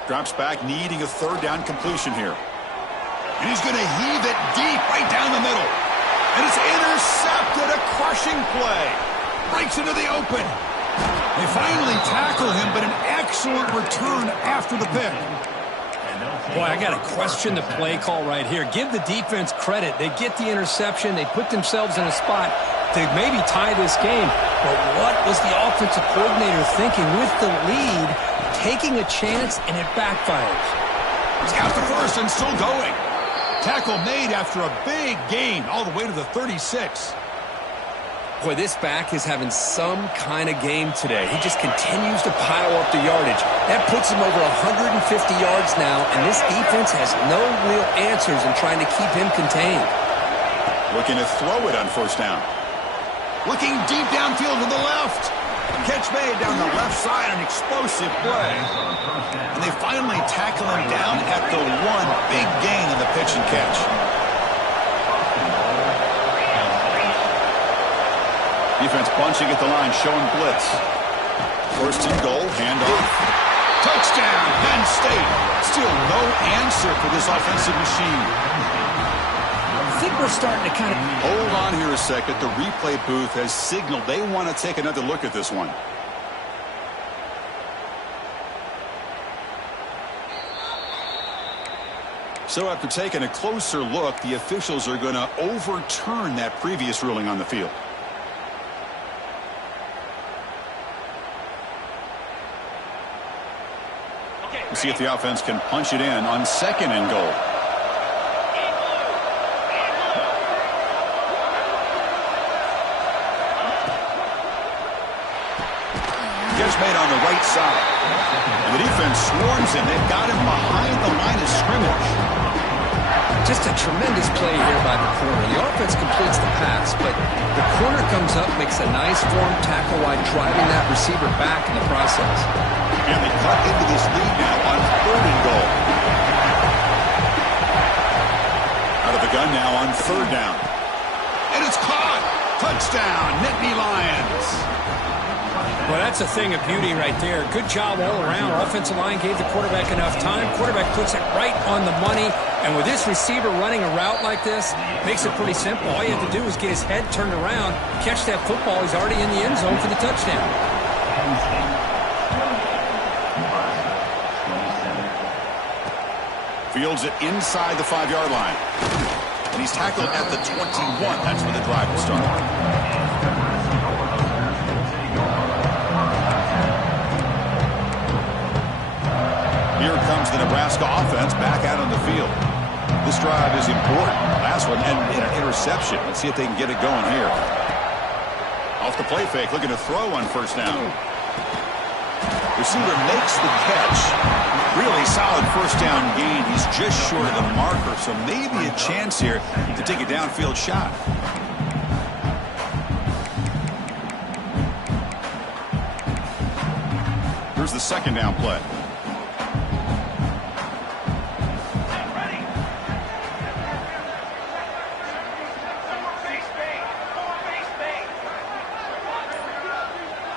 Drops back, needing a third down completion here. And he's going to heave it deep right down the middle. And it's intercepted. A crushing play. Breaks into the open. They finally tackle him, but an excellent return after the pick. Boy, I got to question the play call right here. Give the defense credit. They get the interception. They put themselves in a spot to maybe tie this game. But what was the offensive coordinator thinking with the lead, taking a chance, and it backfires? He's got the first and still going. Tackle made after a big gain all the way to the 36. Boy, this back is having some kind of game today. He just continues to pile up the yardage. That puts him over 150 yards now, and this defense has no real answers in trying to keep him contained. Looking to throw it on first down. Looking deep downfield to the left. Catch made down the left side, an explosive play. And they finally tackle him down at the one. Big gain in the pitch and catch. Defense bunching at the line, showing blitz. First and goal, handoff. Touchdown, Penn State. Still no answer for this offensive machine. I think we're starting to kind of... Hold on here a second. The replay booth has signaled they want to take another look at this one. So after taking a closer look, the officials are going to overturn that previous ruling on the field. We'll see if the offense can punch it in on second and goal. Catch made on the right side. And the defense swarms him. They've got him behind the line of scrimmage. Just a tremendous play here by the corner. The offense completes the pass, but the corner comes up, makes a nice form tackle while driving that receiver back in the process. And they cut into this lead now on third and goal. Out of the gun now on third down. And it's caught. Touchdown, Nittany Lions. Well, that's a thing of beauty right there. Good job all around. Offensive line gave the quarterback enough time. Quarterback puts it right on the money. And with this receiver running a route like this, makes it pretty simple. All you have to do is get his head turned around, catch that football. He's already in the end zone for the touchdown. Fields it inside the 5-yard line. And he's tackled at the 21. That's where the drive will start. Here comes the Nebraska offense back out on the field. This drive is important. Last one and an interception. Let's see if they can get it going here. Off the play fake, looking to throw on first down. Receiver makes the catch. Really solid first down gain. He's just short of the marker, so maybe a chance here to take a downfield shot. Here's the second down play.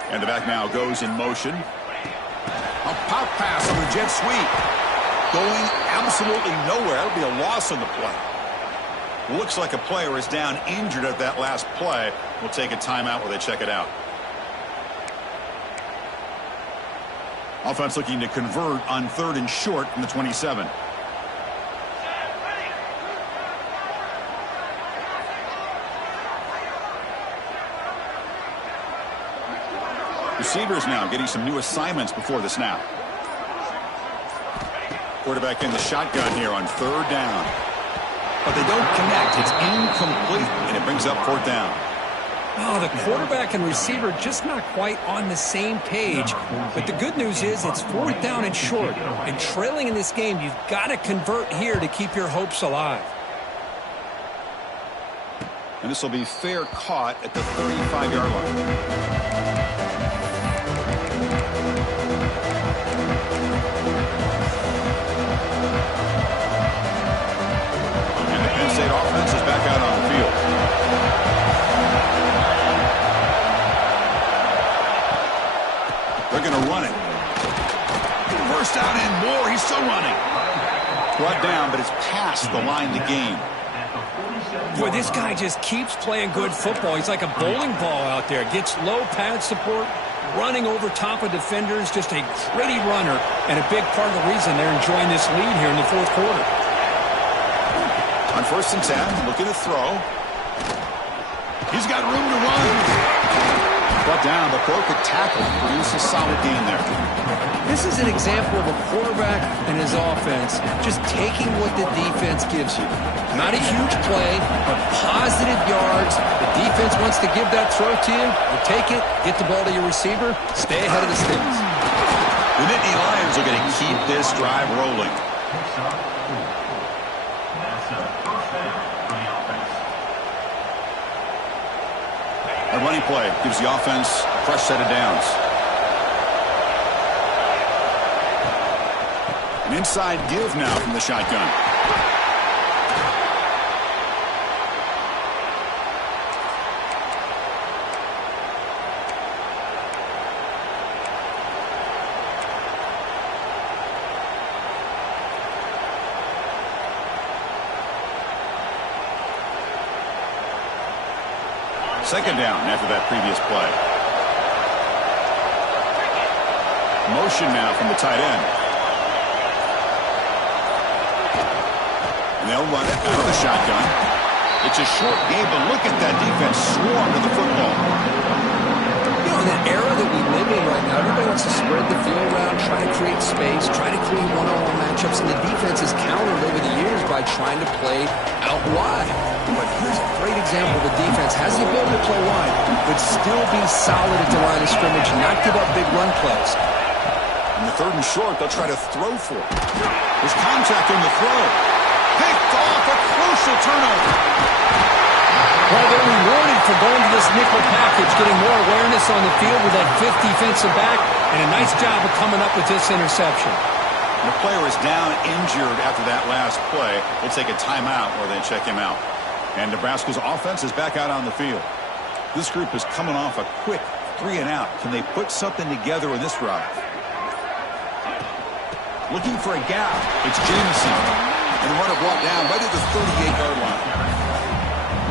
And the back now goes in motion. A pop pass on the jet sweep. Going absolutely nowhere. It'll be a loss on the play. Looks like a player is down injured at that last play. We'll take a timeout while they check it out. Offense looking to convert on third and short from the 27. Receivers now getting some new assignments before the snap. Quarterback in the shotgun here on third down. But they don't connect. It's incomplete, and it brings up fourth down. Oh, the quarterback and receiver just not quite on the same page. But the good news is it's 4th down and short. And trailing in this game, you've got to convert here to keep your hopes alive. And this will be fair caught at the 35-yard line. And the Penn State offense is back out on the field. They're going to run it. First down and more. He's still running. Brought down, but it's past the line to gain. Boy, this guy just keeps playing good football. He's like a bowling ball out there. Gets low pad support, running over top of defenders. Just a gritty runner, and a big part of the reason they're enjoying this lead here in the 4th quarter. On 1st and 10, looking to throw. He's got room to run. Brought down, but broke a tackle. Produced a solid gain there. This is an example of a quarterback and his offense just taking what the defense gives you. Not a huge play, but positive yards. The defense wants to give that throw to you. You take it, get the ball to your receiver, stay ahead of the sticks. The Nittany Lions are going to keep this drive rolling. A running play gives the offense a fresh set of downs. An inside give now from the shotgun. Second down after that previous play. Motion now from the tight end. And they'll run it out of the shotgun. It's a short game, but look at that defense swarm to the football. You know, in that era that we live in right now, everybody wants to spread the field around, try to create space, try to create one-on-one matchups, and the defense has countered over the years by trying to play out wide. But here's a great example. The defense has the ability to play wide, but still be solid at the line of scrimmage, not give up big run plays. In the 3rd and short, they'll try to throw for it. There's contact on the throw. Picked off, a crucial turnover. Well, they're rewarded for going to this nickel package, getting more awareness on the field with that 5th defensive back, and a nice job of coming up with this interception. The player is down injured after that last play. They'll take a timeout or they check him out. And Nebraska's offense is back out on the field. This group is coming off a quick 3-and-out. Can they put something together in this drive? Looking for a gap. It's Jamison. And the runner brought down right at the 38-yard line.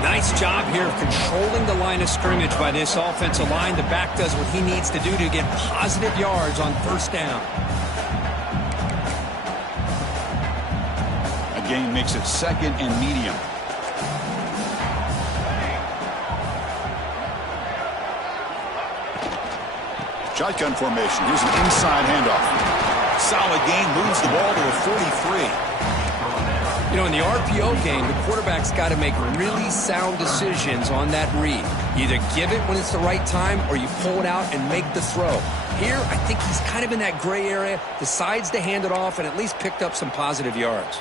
Nice job here of controlling the line of scrimmage by this offensive line. The back does what he needs to do to get positive yards on 1st down. A gain makes it 2nd and medium. Shotgun formation. Here's an inside handoff. Solid gain, moves the ball to a 43. You know, in the RPO game, the quarterback's got to make really sound decisions on that read. Either give it when it's the right time or you pull it out and make the throw. Here, I think he's kind of in that gray area, decides to hand it off and at least picked up some positive yards.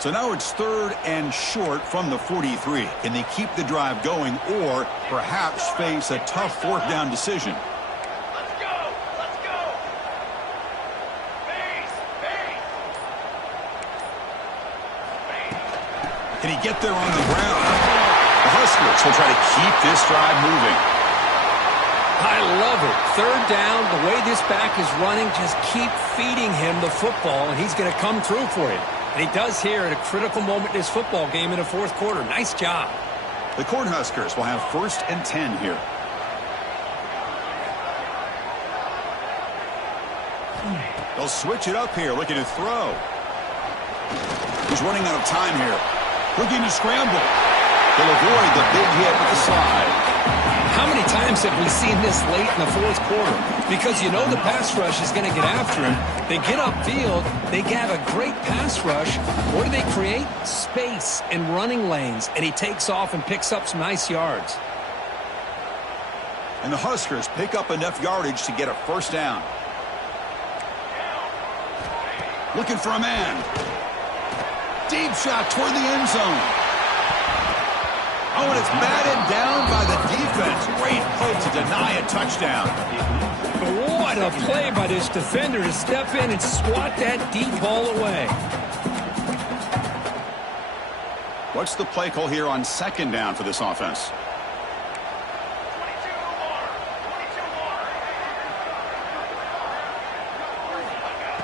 So now it's 3rd and short from the 43. Can they keep the drive going or perhaps face a tough 4th down decision? Let's go! Let's go! Base! Base! Can he get there on the ground? The Huskers will try to keep this drive moving. I love it. 3rd down, the way this back is running, just keep feeding him the football, and he's going to come through for you. And he does here at a critical moment in this football game in the 4th quarter. Nice job. The Cornhuskers will have 1st and 10 here. They'll switch it up here, looking to throw. He's running out of time here. Looking to scramble. They'll avoid the big hit with the slide. How many times have we seen this late in the fourth quarter? Because you know the pass rush is going to get after him. They get upfield. They have a great pass rush. What do they create? Space and running lanes. And he takes off and picks up some nice yards. And the Huskers pick up enough yardage to get a first down. Looking for a man. Deep shot toward the end zone. Oh, and it's batted down by the defense. Great play to deny a touchdown. What a play by this defender to step in and swat that deep ball away. What's the play call here on second down for this offense?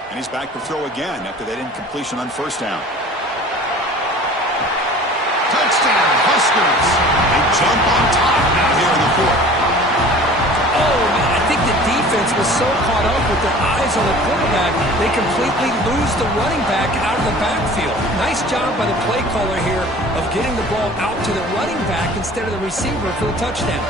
And he's back to throw again after that incompletion on first down. Touchdown, Huskers. They jump on top now here in the fourth. Oh, man, I think the defense was so caught up with their eyes on the quarterback, they completely lose the running back out of the backfield. Nice job by the play caller here of getting the ball out to the running back instead of the receiver for the touchdown.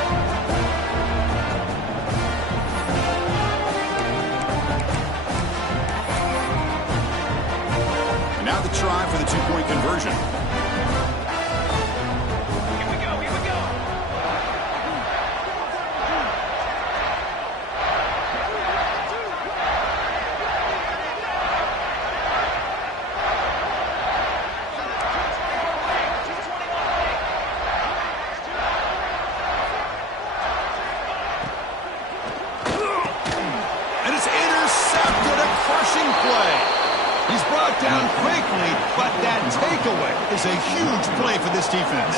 Now the try for the two-point conversion. Here we go, here we go. And it's intercepted, a crushing play. He's brought down quickly, but that takeaway is a huge play for this defense.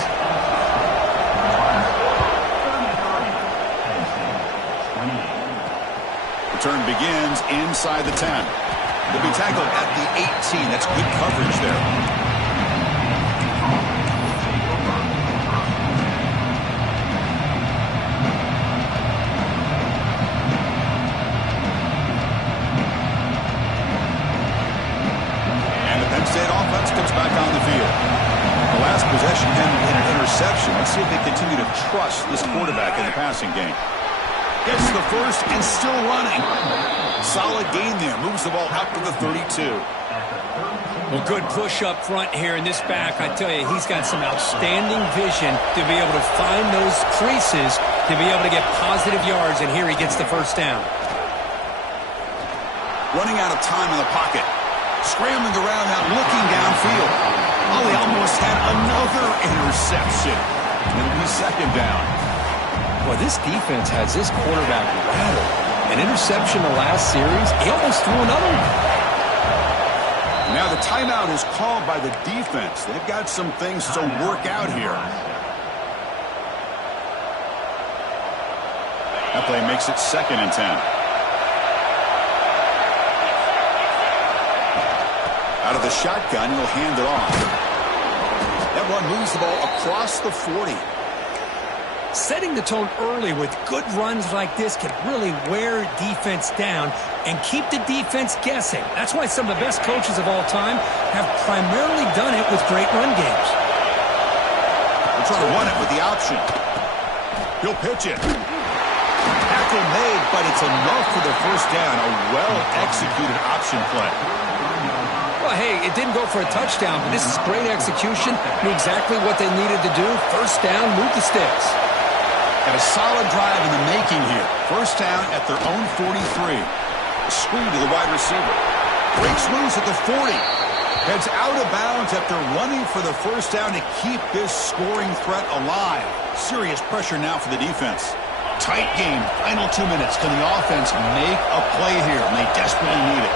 Return begins inside the 10. He'll be tackled at the 18. That's good coverage there. Comes back on the field. The last possession ended in an interception. Let's see if they continue to trust this quarterback in the passing game. Gets the first and still running. Solid gain there. Moves the ball out to the 32. Well, good push up front here in this back. I tell you, he's got some outstanding vision to be able to find those creases, to be able to get positive yards, and here he gets the first down. Running out of time in the pocket. Scrambling around now, looking downfield. Oh, he almost had another interception. It'll be second down. Well, this defense has this quarterback rattled. An interception the last series. He almost threw another one. Now the timeout is called by the defense. They've got some things to work out here. That play makes it 2nd and 10. Out of the shotgun, he'll hand it off. That one moves the ball across the 40. Setting the tone early with good runs like this can really wear defense down and keep the defense guessing. That's why some of the best coaches of all time have primarily done it with great run games. They'll try to run it with the option. He'll pitch it. Tackle made, but it's enough for the first down. A well-executed option play. Well, hey, it didn't go for a touchdown, but this is great execution. Knew exactly what they needed to do. First down, move the sticks. Got a solid drive in the making here. First down at their own 43. A screen to the wide receiver. Breaks loose at the 40. Heads out of bounds after running for the first down to keep this scoring threat alive. Serious pressure now for the defense. Tight game. Final 2 minutes. Can the offense make a play here? And they desperately need it.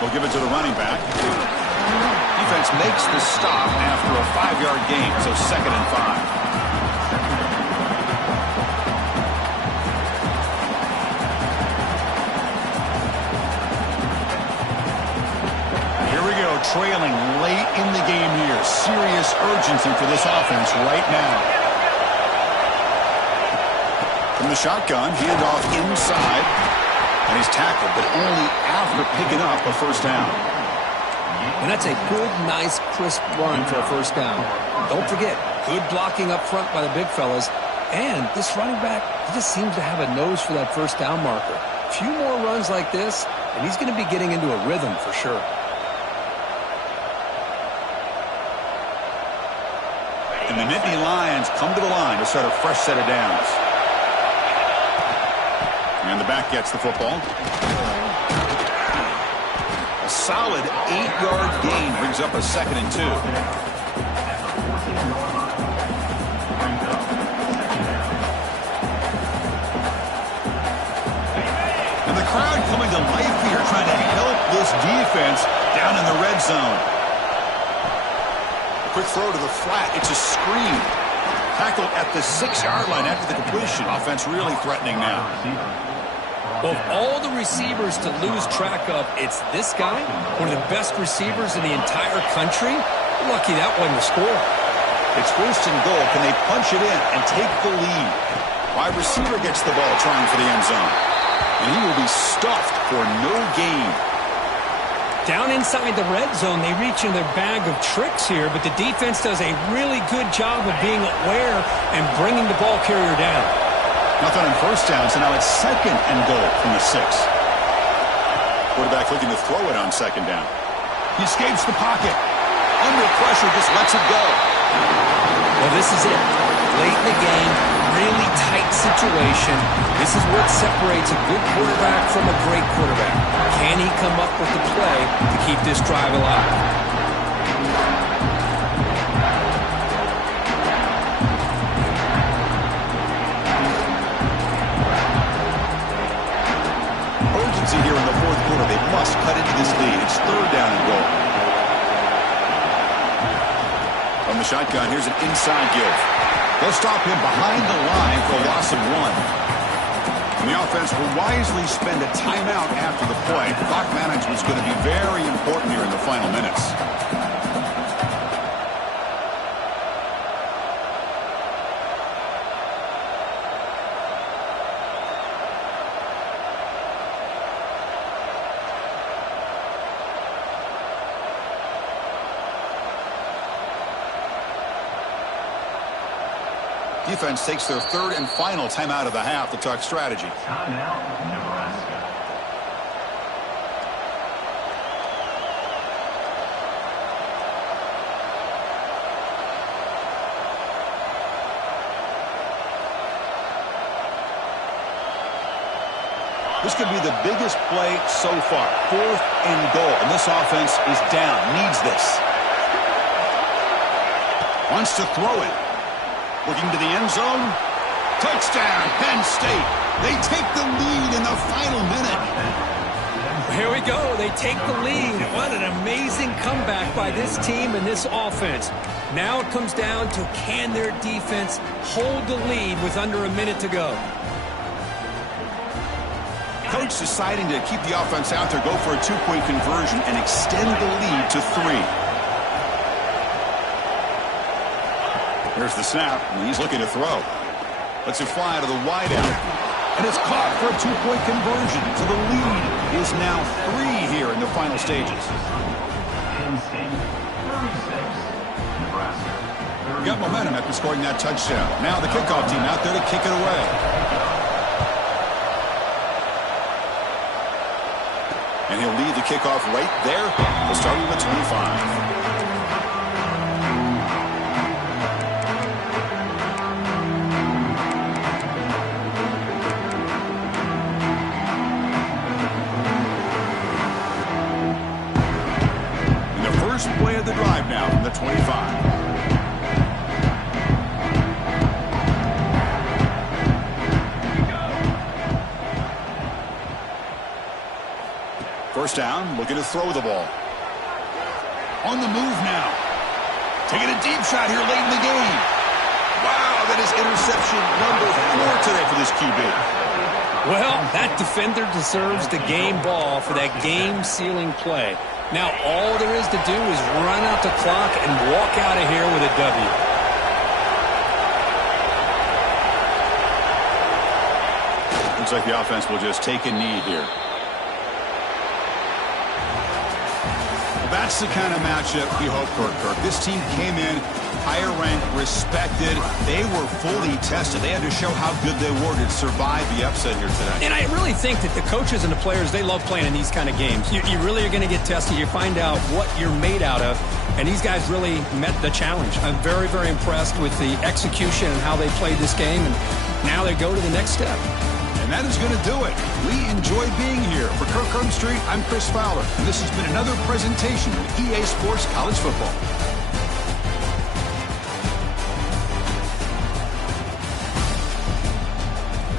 They'll give it to the running back. Defense makes the stop after a 5-yard gain, so 2nd and 5. Here we go, trailing late in the game here. Serious urgency for this offense right now. From the shotgun, handoff inside. And he's tackled, but only after picking up a first down. And that's a good, nice, crisp run for a first down. Don't forget, good blocking up front by the big fellas. And this running back, he just seems to have a nose for that first down marker. A few more runs like this, and he's going to be getting into a rhythm for sure. And the Nittany Lions come to the line to start a fresh set of downs. And the back gets the football. A solid 8-yard gain brings up a 2nd and 2. And the crowd coming to life here, trying to help this defense down in the red zone. A quick throw to the flat. It's a screen. Tackled at the 6-yard line after the completion. Offense really threatening now. Well, of all the receivers to lose track of, it's this guy, one of the best receivers in the entire country. Lucky that wasn't a score. It's 1st and goal. Can they punch it in and take the lead? Wide receiver gets the ball trying for the end zone. And he will be stuffed for no gain. Down inside the red zone, they reach in their bag of tricks here, but the defense does a really good job of being aware and bringing the ball carrier down. Nothing on first down, so now it's 2nd and goal from the 6. Quarterback looking to throw it on 2nd down. He escapes the pocket. Under pressure, just lets it go. Well, this is it. Late in the game, really tight situation. This is what separates a good quarterback from a great quarterback. Can he come up with the play to keep this drive alive? Here in the 4th quarter, they must cut into this lead. It's 3rd down and goal. From the shotgun, here's an inside give. They'll stop him behind the line for a loss of 1. And the offense will wisely spend a timeout after the play. Clock management is going to be very important here in the final minutes. Defense takes their 3rd and final timeout of the half to talk strategy. Timeout, Nebraska. This could be the biggest play so far. 4th and goal, and this offense is down, needs this. Wants to throw it. Looking to the end zone. Touchdown, Penn State. They take the lead in the final minute. Here we go. They take the lead. What an amazing comeback by this team and this offense. Now it comes down to, can their defense hold the lead with under a minute to go? Coach deciding to keep the offense out there, go for a 2-point conversion, and extend the lead to 3. There's the snap, and he's looking to throw. Lets it fly out of the wideout. And it's caught for a 2-point conversion. So the lead is now 3 here in the final stages. Got momentum after scoring that touchdown. Now the kickoff team out there to kick it away. And he'll lead the kickoff right there. We'll start with the 25. Play of the drive now from the 25. First down, looking to throw the ball. On the move now. Taking a deep shot here late in the game. Wow, that is interception number 4 today for this QB. Well, that defender deserves the game ball for that game-sealing play. Now all there is to do is run out the clock and walk out of here with a W. Looks like the offense will just take a knee here. Well, that That's the kind of matchup we hope for, Kirk. This team came in higher ranked, respected. They were fully tested. They had to show how good they were to survive the upset here today. And I really think that the coaches and the players, they love playing in these kind of games. You really are going to get tested. You find out what you're made out of. And these guys really met the challenge. I'm very, very impressed with the execution and how they played this game. And now they go to the next step. And that is going to do it. We enjoy being here. For Kirk Street, I'm Chris Fowler. And this has been another presentation of EA Sports College Football.